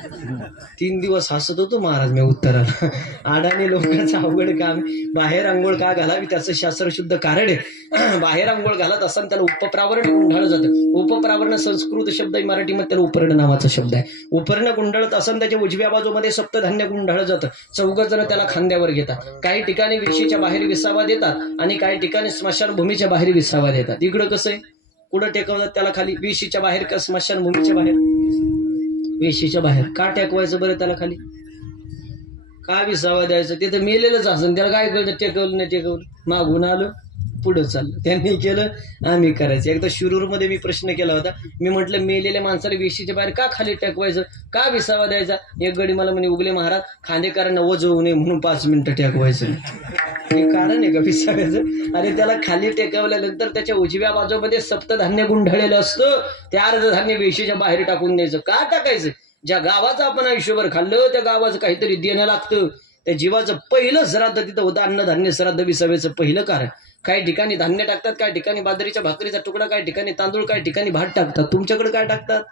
3 दिवस हसत होतो महाराज मी उत्तराला. अडाणी लोकांचं अवघड काम. बाहेर आंघोळ का घालावी त्याचं शास्त्रशुद्ध कारण आहे. बाहेर आंघोळ घालत असताना त्याला उपप्रावरण गुंडाळलं जातं. उपप्रावरण संस्कृत शब्द आहे, मराठीमध्ये त्याला उपर्ण नावाचा शब्द आहे. उपर्ण गुंडाळत असताना त्याच्या उजव्या बाजूमध्ये सप्तधान्य गुंडाळलं जातं. 4 जण त्याला खांद्यावर घेतात. काही ठिकाणी वेशीच्या बाहेर विसावा देतात आणि काही ठिकाणी स्मशानभूमीच्या बाहेर विसावा देतात. इकडं कसं आहे, कुठं टेकवतात त्याला खाली? वेशीच्या बाहेर का स्मशानभूमीच्या बाहेर? वेशीच्या बाहेर. का टेकवायचं बरं त्याला खाली? का विसावा द्यायचं? ते तर मेलेलंच असं, त्याला काय कळतं टेकवलं नाही टेकवलं? मागून आलं पुढं चाललं, त्यांनी केलं आम्ही करायचं. एकदा शिरूरमध्ये मी प्रश्न केला होता, मी म्हटलं मेलेल्या माणसाला वेशीच्या बाहेर का खाली टेकवायचं, का विसावा द्यायचा? एक गडी मला म्हणे, उगले महाराज खांदेकरांना वज होऊ नये म्हणून 5 मिनिटं टेकवायचं. हे कारण आहे का विसाव्याचं? अरे त्याला खाली टेकवल्यानंतर त्याच्या उजव्या बाजूमध्ये सप्तधान्य गुंढाळलेलं असतं, ते अर्धधान्य वेशीच्या बाहेर टाकून द्यायचं. का टाकायचं? ज्या गावाचं आपण आयुष्यभर खाल्लं त्या गावाचं काहीतरी देणं लागतं. त्या जीवाचं पहिलं श्राद्ध तिथं होतं, अन्नधान्य श्राद्ध विसाव्याचं पहिलं कारण. काही ठिकाणी धान्य टाकतात, काही ठिकाणी बाजरीच्या भाकरीचा तुकडा, काही ठिकाणी तांदूळ, काही ठिकाणी भात टाकतात. तुमच्याकडे काय टाकतात?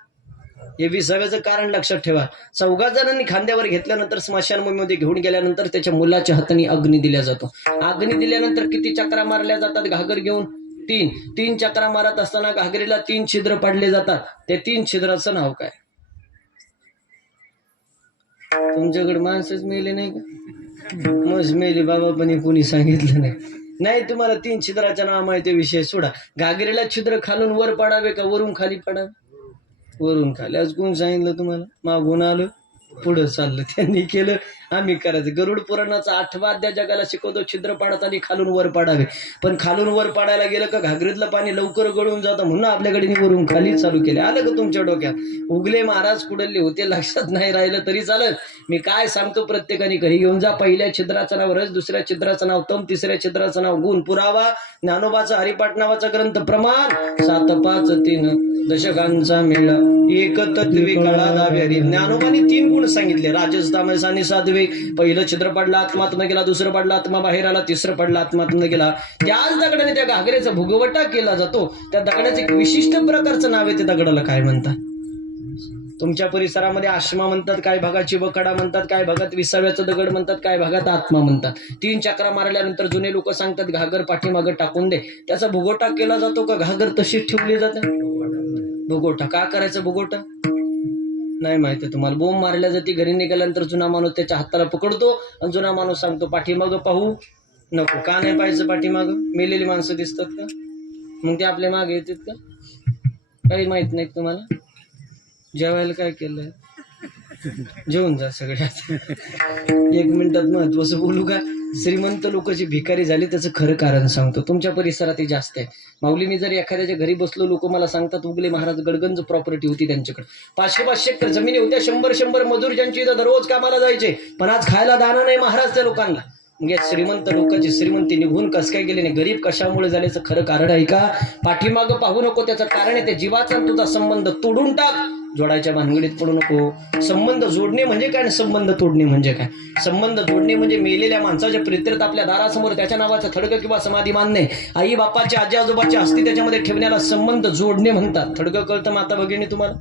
हे विसाव्याचं कारण लक्षात ठेवा. 4 जणांनी खांद्यावर घेतल्यानंतर स्मशानभूमीमध्ये घेऊन गेल्यानंतर त्याच्या मुलाच्या हाताने अग्नी दिला जातो. अग्नी दिल्यानंतर किती चक्रा मारल्या जातात घागर घेऊन? 3 चक्रा मारत असताना घागरीला 3 छिद्र पडले जातात. त्या 3 छिद्राचं नाव काय? तुमच्याकडे माणसंच मेले नाही का? मज मेले बाबा, पण कोणी सांगितलं नाही. तुम्हाला 3 छिद्राचं नाव माहिती, विषय सोडा. घागरीला छिद्र खालून वर पडावे का वरून खाली पडावे? वरून खाली. आज कोण सांगितलं तुम्हाला? मागून आलं पुढं चाललं, त्यांनी केलं आम्ही करायचं. गरुड पुराणाचा 8वा अध्याय जगाला शिकवतो, छिद्र पाडत आणि खालून वर पाडावे. पण खालून वर पाडायला गेलं का घागरीतलं पाणी लवकर गळून जातं, म्हणून आपल्याकडे वरून खाली चालू केले. आलं का तुमच्या डोक्यात? उगले महाराज कुडले होते लक्षात नाही राहिलं तरी चालत. मी काय सांगतो प्रत्येकाने घरी घेऊन जा. पहिल्या छिद्राचं नाव रस, दुसऱ्या छिद्राचं नाव तम, तिसऱ्या छिद्राचं नाव गुण. पुरावा ज्ञानोबाचा हरिपाठ नावाचा ग्रंथ. प्रमाण 7, 5, 3 दशकांचा मेळा, एक तत्वे कळा दाव्यारी. ज्ञानोबाने 3 गुण सांगितले. राजस तामस आणि सात्विक. पहिलं छिद्र पडला आत्मातून गेला, दुसरं पडला आत्मा बाहेर आला, तिसरं पडला आत्मातून गेला. त्याच दगडाने त्या घागरेचा भुगवटा केला जातो. त्या दगडाचं एक विशिष्ट प्रकारचं नाव आहे. त्या दगडाला काय म्हणतात? तुमच्या परिसरामध्ये आश्मा म्हणतात, काही भागात चिबकडा म्हणतात, काही भागात विसाव्याचं दगड म्हणतात, काही भागात आत्मा म्हणतात. 3 चक्रा मारल्यानंतर जुने लोक सांगतात घागर पाठीमागं टाकून दे. त्याचा भुगोटा केला जातो का घागर तशीच ठेवली जाते? भुगोटा का करायचं? भुगोटा नाही माहिती तुम्हाला. बोंब मारल्या जाते, घरी निघाल्यानंतर जुना माणूस त्याच्या हाताला पकडतो आणि जुना माणूस सांगतो पाठीमागं पाहू नको. का नाही पाहायचं पाठीमागं? मेलेली माणसं दिसतात का? मग ते आपल्या मागे येतात का? काही माहित नाही तुम्हाला? जेवायला काय केलंय? जेवून जा सगळ्यात. 1 मिनिटात महत्वाचं बोलू का? श्रीमंत लोक जी भिकारी झाली त्याचं खरं कारण सांगतो. तुमच्या परिसरात जास्त आहे. माऊली मी जर एखाद्याच्या घरी बसलो, लोक मला सांगतात उगले महाराज गडगंज प्रॉपर्टी होती त्यांच्याकडे, 500-500 एकर जमिनी होत्या, 100-100 मजूर ज्यांची इथं दररोज कामाला जायचे, पण आज खायला दाना नाही महाराज त्या लोकांना. मग या श्रीमंत लोकांची श्रीमंती निघून कस काय गेली नाही, गरीब कशामुळे झाल्याचं खरं कारण आहे का? पाठीमागं पाहू नको, त्याचं कारण आहे त्या जीवाचा आणि तुझा संबंध तोडून टाक. जोडायच्या भानगडीत पडू नको. संबंध जोडणे म्हणजे काय आणि संबंध तोडणे म्हणजे काय? संबंध जोडणे म्हणजे मेलेल्या माणसाच्या प्रेत्यात आपल्या दारासमोर त्याच्या नावाचं खडकं किंवा समाधी बांधणे, आई बापाच्या आजी आजोबाची अस्थी त्याच्यामध्ये ठेवण्याला संबंध जोडणे म्हणतात. खडकं कळतं माता भगिनी तुम्हाला?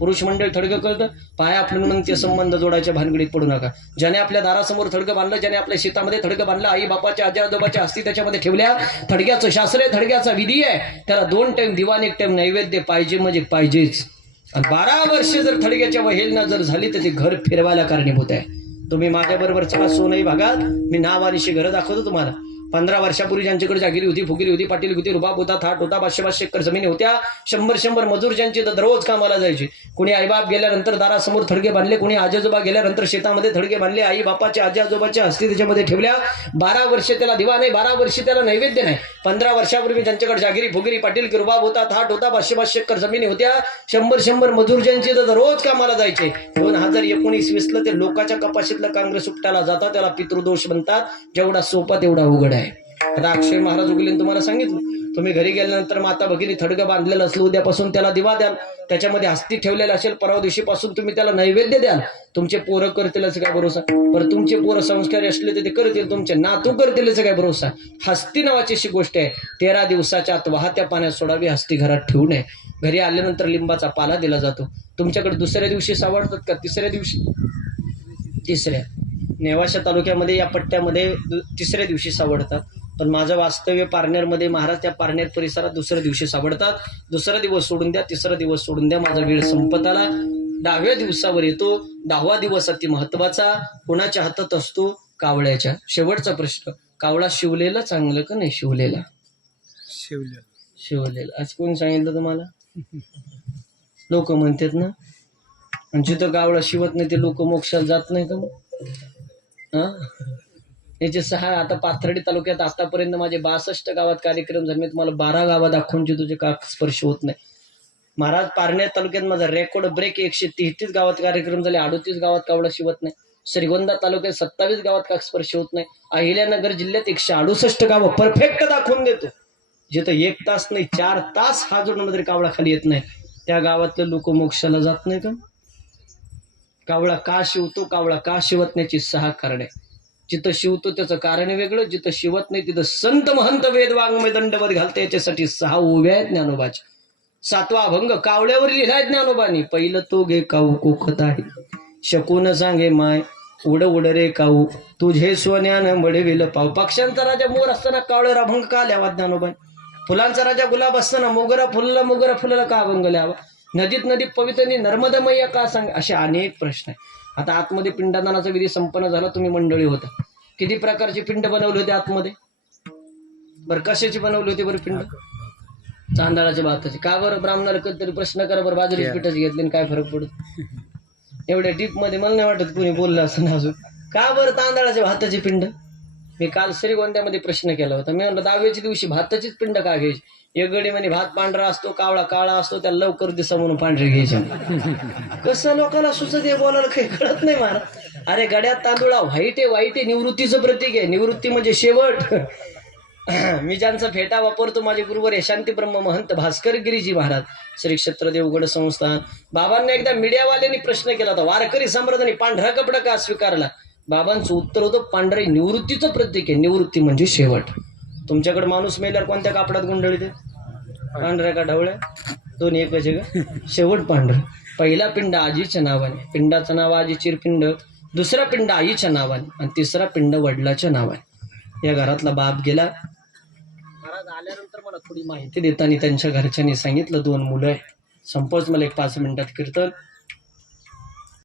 पुरुष मंडळी थडगं कळतं? पाया आपलं मग ते संबंध जोडायच्या भानगडीत पडू नका. ज्याने आपल्या दारासमोर थडगं बांधलं, ज्याने आपल्या शेतामध्ये थडगं बांधलं, आई बापाच्या आजी आजोबाच्या अस्थी त्याच्यामध्ये ठेवल्या, थडग्याचं शास्त्र आहे, थडग्याचा विधी आहे. त्याला 2 टाइम दिवा 1 टाइम नैवेद्य पाहिजे म्हणजे पाहिजेच. आणि 12 वर्ष जर थडग्याच्या वहेलना जर झाली तर ते घर फिरवायला कारणीभूत आहे. तुम्ही माझ्याबरोबर चला सोनई भागात, मी नावानिशी घरं दाखवतो तुम्हाला. 15 वर्षापूर्वी ज्यांच्याकडे जागिरी होती, फुगिरी होती, पाटील होती, रुबाब होता, थाट होता, 500 एकर जमिनी होत्या, 100 मजूर ज्यांचे तर दररोज कामाला जायचे. कोणी आईबाप गेल्यानंतर दारासमोर थडगे बांधले, कोणी आजोबा गेल्यानंतर शेतामध्ये थडगे बांधले, आई बापाच्या आजी आजोबाच्या अस्थी त्याच्यामध्ये ठेवल्या. 12 वर्ष त्याला दिवा नाही, 12 वर्ष त्याला नैवेद्य नाही. 15 वर्षापूर्वी ज्यांच्याकडे जागिरी फुगिरी पाटील रुबाब होता, थाट होता, 500 एकर जमिनी होत्या, 100 मजूर ज्यांचे तर दररोज कामाला जायचे. 2019-20 ते लोकांच्या कपाशीतलं काँग्रेस उपटाला जातात, त्याला पितृदोष म्हणतात. जेवढा सोपा तेवढा उघड आहे. आता अक्षय महाराज उगलेन तुम्हाला सांगितलं, तुम्ही घरी गेल्यानंतर माता भगिनी थडगं बांधलेलं असलं, उद्यापासून त्याला दिवा द्याल, त्याच्यामध्ये हस्ती ठेवलेला असेल, परवा दिवशीपासून तुम्ही त्याला नैवेद्य द्याल. तुमचे पोरं करतीलच काय भरोसा? बरं, तुमचे पोरं संस्कारी असले तर ते करतील, तुमचे नातू करतीलच काय भरोसा? हस्ती नावाची अशी गोष्ट आहे, 13 दिवसाच्या आत वाहत्या पाण्यात सोडावी, हस्ती घरात ठेवू नये. घरी आल्यानंतर लिंबाचा पाला दिला जातो. तुमच्याकडे दुसऱ्या दिवशी सावडतात का? तिसऱ्या दिवशी? तिसऱ्या. नेवाशा तालुक्यामध्ये या पट्ट्यामध्ये 3ऱ्या दिवशी सावडतात. पण माझं वास्तव्य पारनेरमध्ये, महाराज त्या पारनेर परिसरात 2ऱ्या दिवशी सावडतात. 2रा दिवस सोडून द्या, 3रा दिवस सोडून द्या, माझा वेळ संपत आला. 10व्या दिवसावर येतो. 10वा दिवस अति महत्वाचा. कोणाच्या हातात असतो? कावळ्याच्या. शेवटचा प्रश्न, कावळा शिवलेला चांगलं का नाही शिवलेला? शिवलेला. आज कोण सांगितलं तुम्हाला? लोक म्हणतात ना, जिथं कावळा शिवत नाही ते लोक मोक्षाला जात नाही का? मग याचे 6 आता पाथर्डी तालुक्यात आतापर्यंत माझे 62 गावात कार्यक्रम झाले. मी तुम्हाला 12 गावात दाखवून तुझे का स्पर्श होत नाही. महाराज पारनेर तालुक्यात माझा रेकॉर्ड ब्रेक 133 गावात कार्यक्रम झाले, 38 गावात कावळा शिवत नाही. श्रीगोंदा तालुक्यात 27 गावात का स्पर्श होत नाही. अहिल्यानगर जिल्ह्यात 168 गावं परफेक्ट दाखवून देतो. जिथं 1 तास नाही 4 तास हा जोडमध्ये कावळा खाली येत नाही, त्या गावातले लोक मोक्षाला जात नाही का? कावळा का शिवतो, कावळा का शिवत नाहीची 6 कारणे. जिथं शिवतो त्याचं कारण वेगळं, जिथं शिवत नाही तिथं संत महंत वेद वाङ्मय दंडवत घालते. याच्यासाठी 6 ओव्या आहेत ज्ञानोबाच्या. 7वा अभंग कावळ्यावर लिहिलाय ज्ञानोबानी. पहिलं तो घे काऊ कोकत आहे, शकून सांगे माय उड उड रे काऊ, तुझे सोन्यानं बडविल पाऊ. पक्ष्यांचा राजा मोर असताना कावळ्यावर अभंग का लिहावा ज्ञानोबानी? फुलांचा राजा गुलाब असताना मोगरा फुलला का अभंग लिहावा? नदीत पवित्रनी नर्मदा मैया का सांग? असे अनेक प्रश्न आहे. आता आतमध्ये पिंडदानाचा विधी संपन्न झाला, तुम्ही मंडळी होता. किती प्रकारचे पिंड बनवले होते आतमध्ये? बरं, कशाची बनवली होती बरं पिंड? तांदळाच्या भाताची. का बरं? ब्राह्मणाला कधीतरी प्रश्न करा बरं, बाजरी पिठाची घेतली काय फरक पडतो? एवढ्या डीप मध्ये मला नाही वाटत कोणी बोललं असं अजून. का बरं तांदळाच्या भाताची पिंड? मी काल श्रीगोंद्यामध्ये प्रश्न केला होता. मी म्हणलं 10व्याच्या दिवशी भाताचीच पिंड का घ्यायची? एक गडी म्हणे भात पांढरा असतो, कावळा काळा असतो, त्याला लवकर दिसा म्हणून पांढरे घ्यायचे. कसं लोकांना सुचत हे बोलायला काही कळत नाही मला. अरे गड्यात तांदूळा वाईट आहे, निवृत्तीचं प्रतीक आहे. निवृत्ती म्हणजे शेवट. मी ज्यांचा फेटा वापरतो माझे गुरुवर हे शांती ब्रह्म महंत भास्कर गिरीजी महाराज, श्री क्षेत्र देवगड संस्थान. बाबांना एकदा मीडियावाल्यांनी प्रश्न केला होता, वारकरी सम्राटांनी पांढरा कपडा का स्वीकारला? बाबांचं उत्तर होतं, पांढरे निवृत्तीचं प्रतीक आहे, निवृत्ती म्हणजे शेवट. तुमच्याकडे माणूस मेल्यावर कोणत्या कापडात गुंडळी ते? पांढऱ्या का ढवळ्या? दोन्ही एकच आहे का? शेवट पांढरं. पहिला पिंड आजीच्या नावाने, पिंडाचं नाव आजी चिरपिंड. दुसरा पिंड आईच्या नावाने आणि तिसरा पिंड वडिलाच्या नावाने. या घरातला बाप गेला. महाराज आल्यानंतर मला थोडी माहिती देताना त्यांच्या घरच्यांनी सांगितलं 2 मुलं आहे. संपवच मला एक 5 मिनिटात कीर्तन.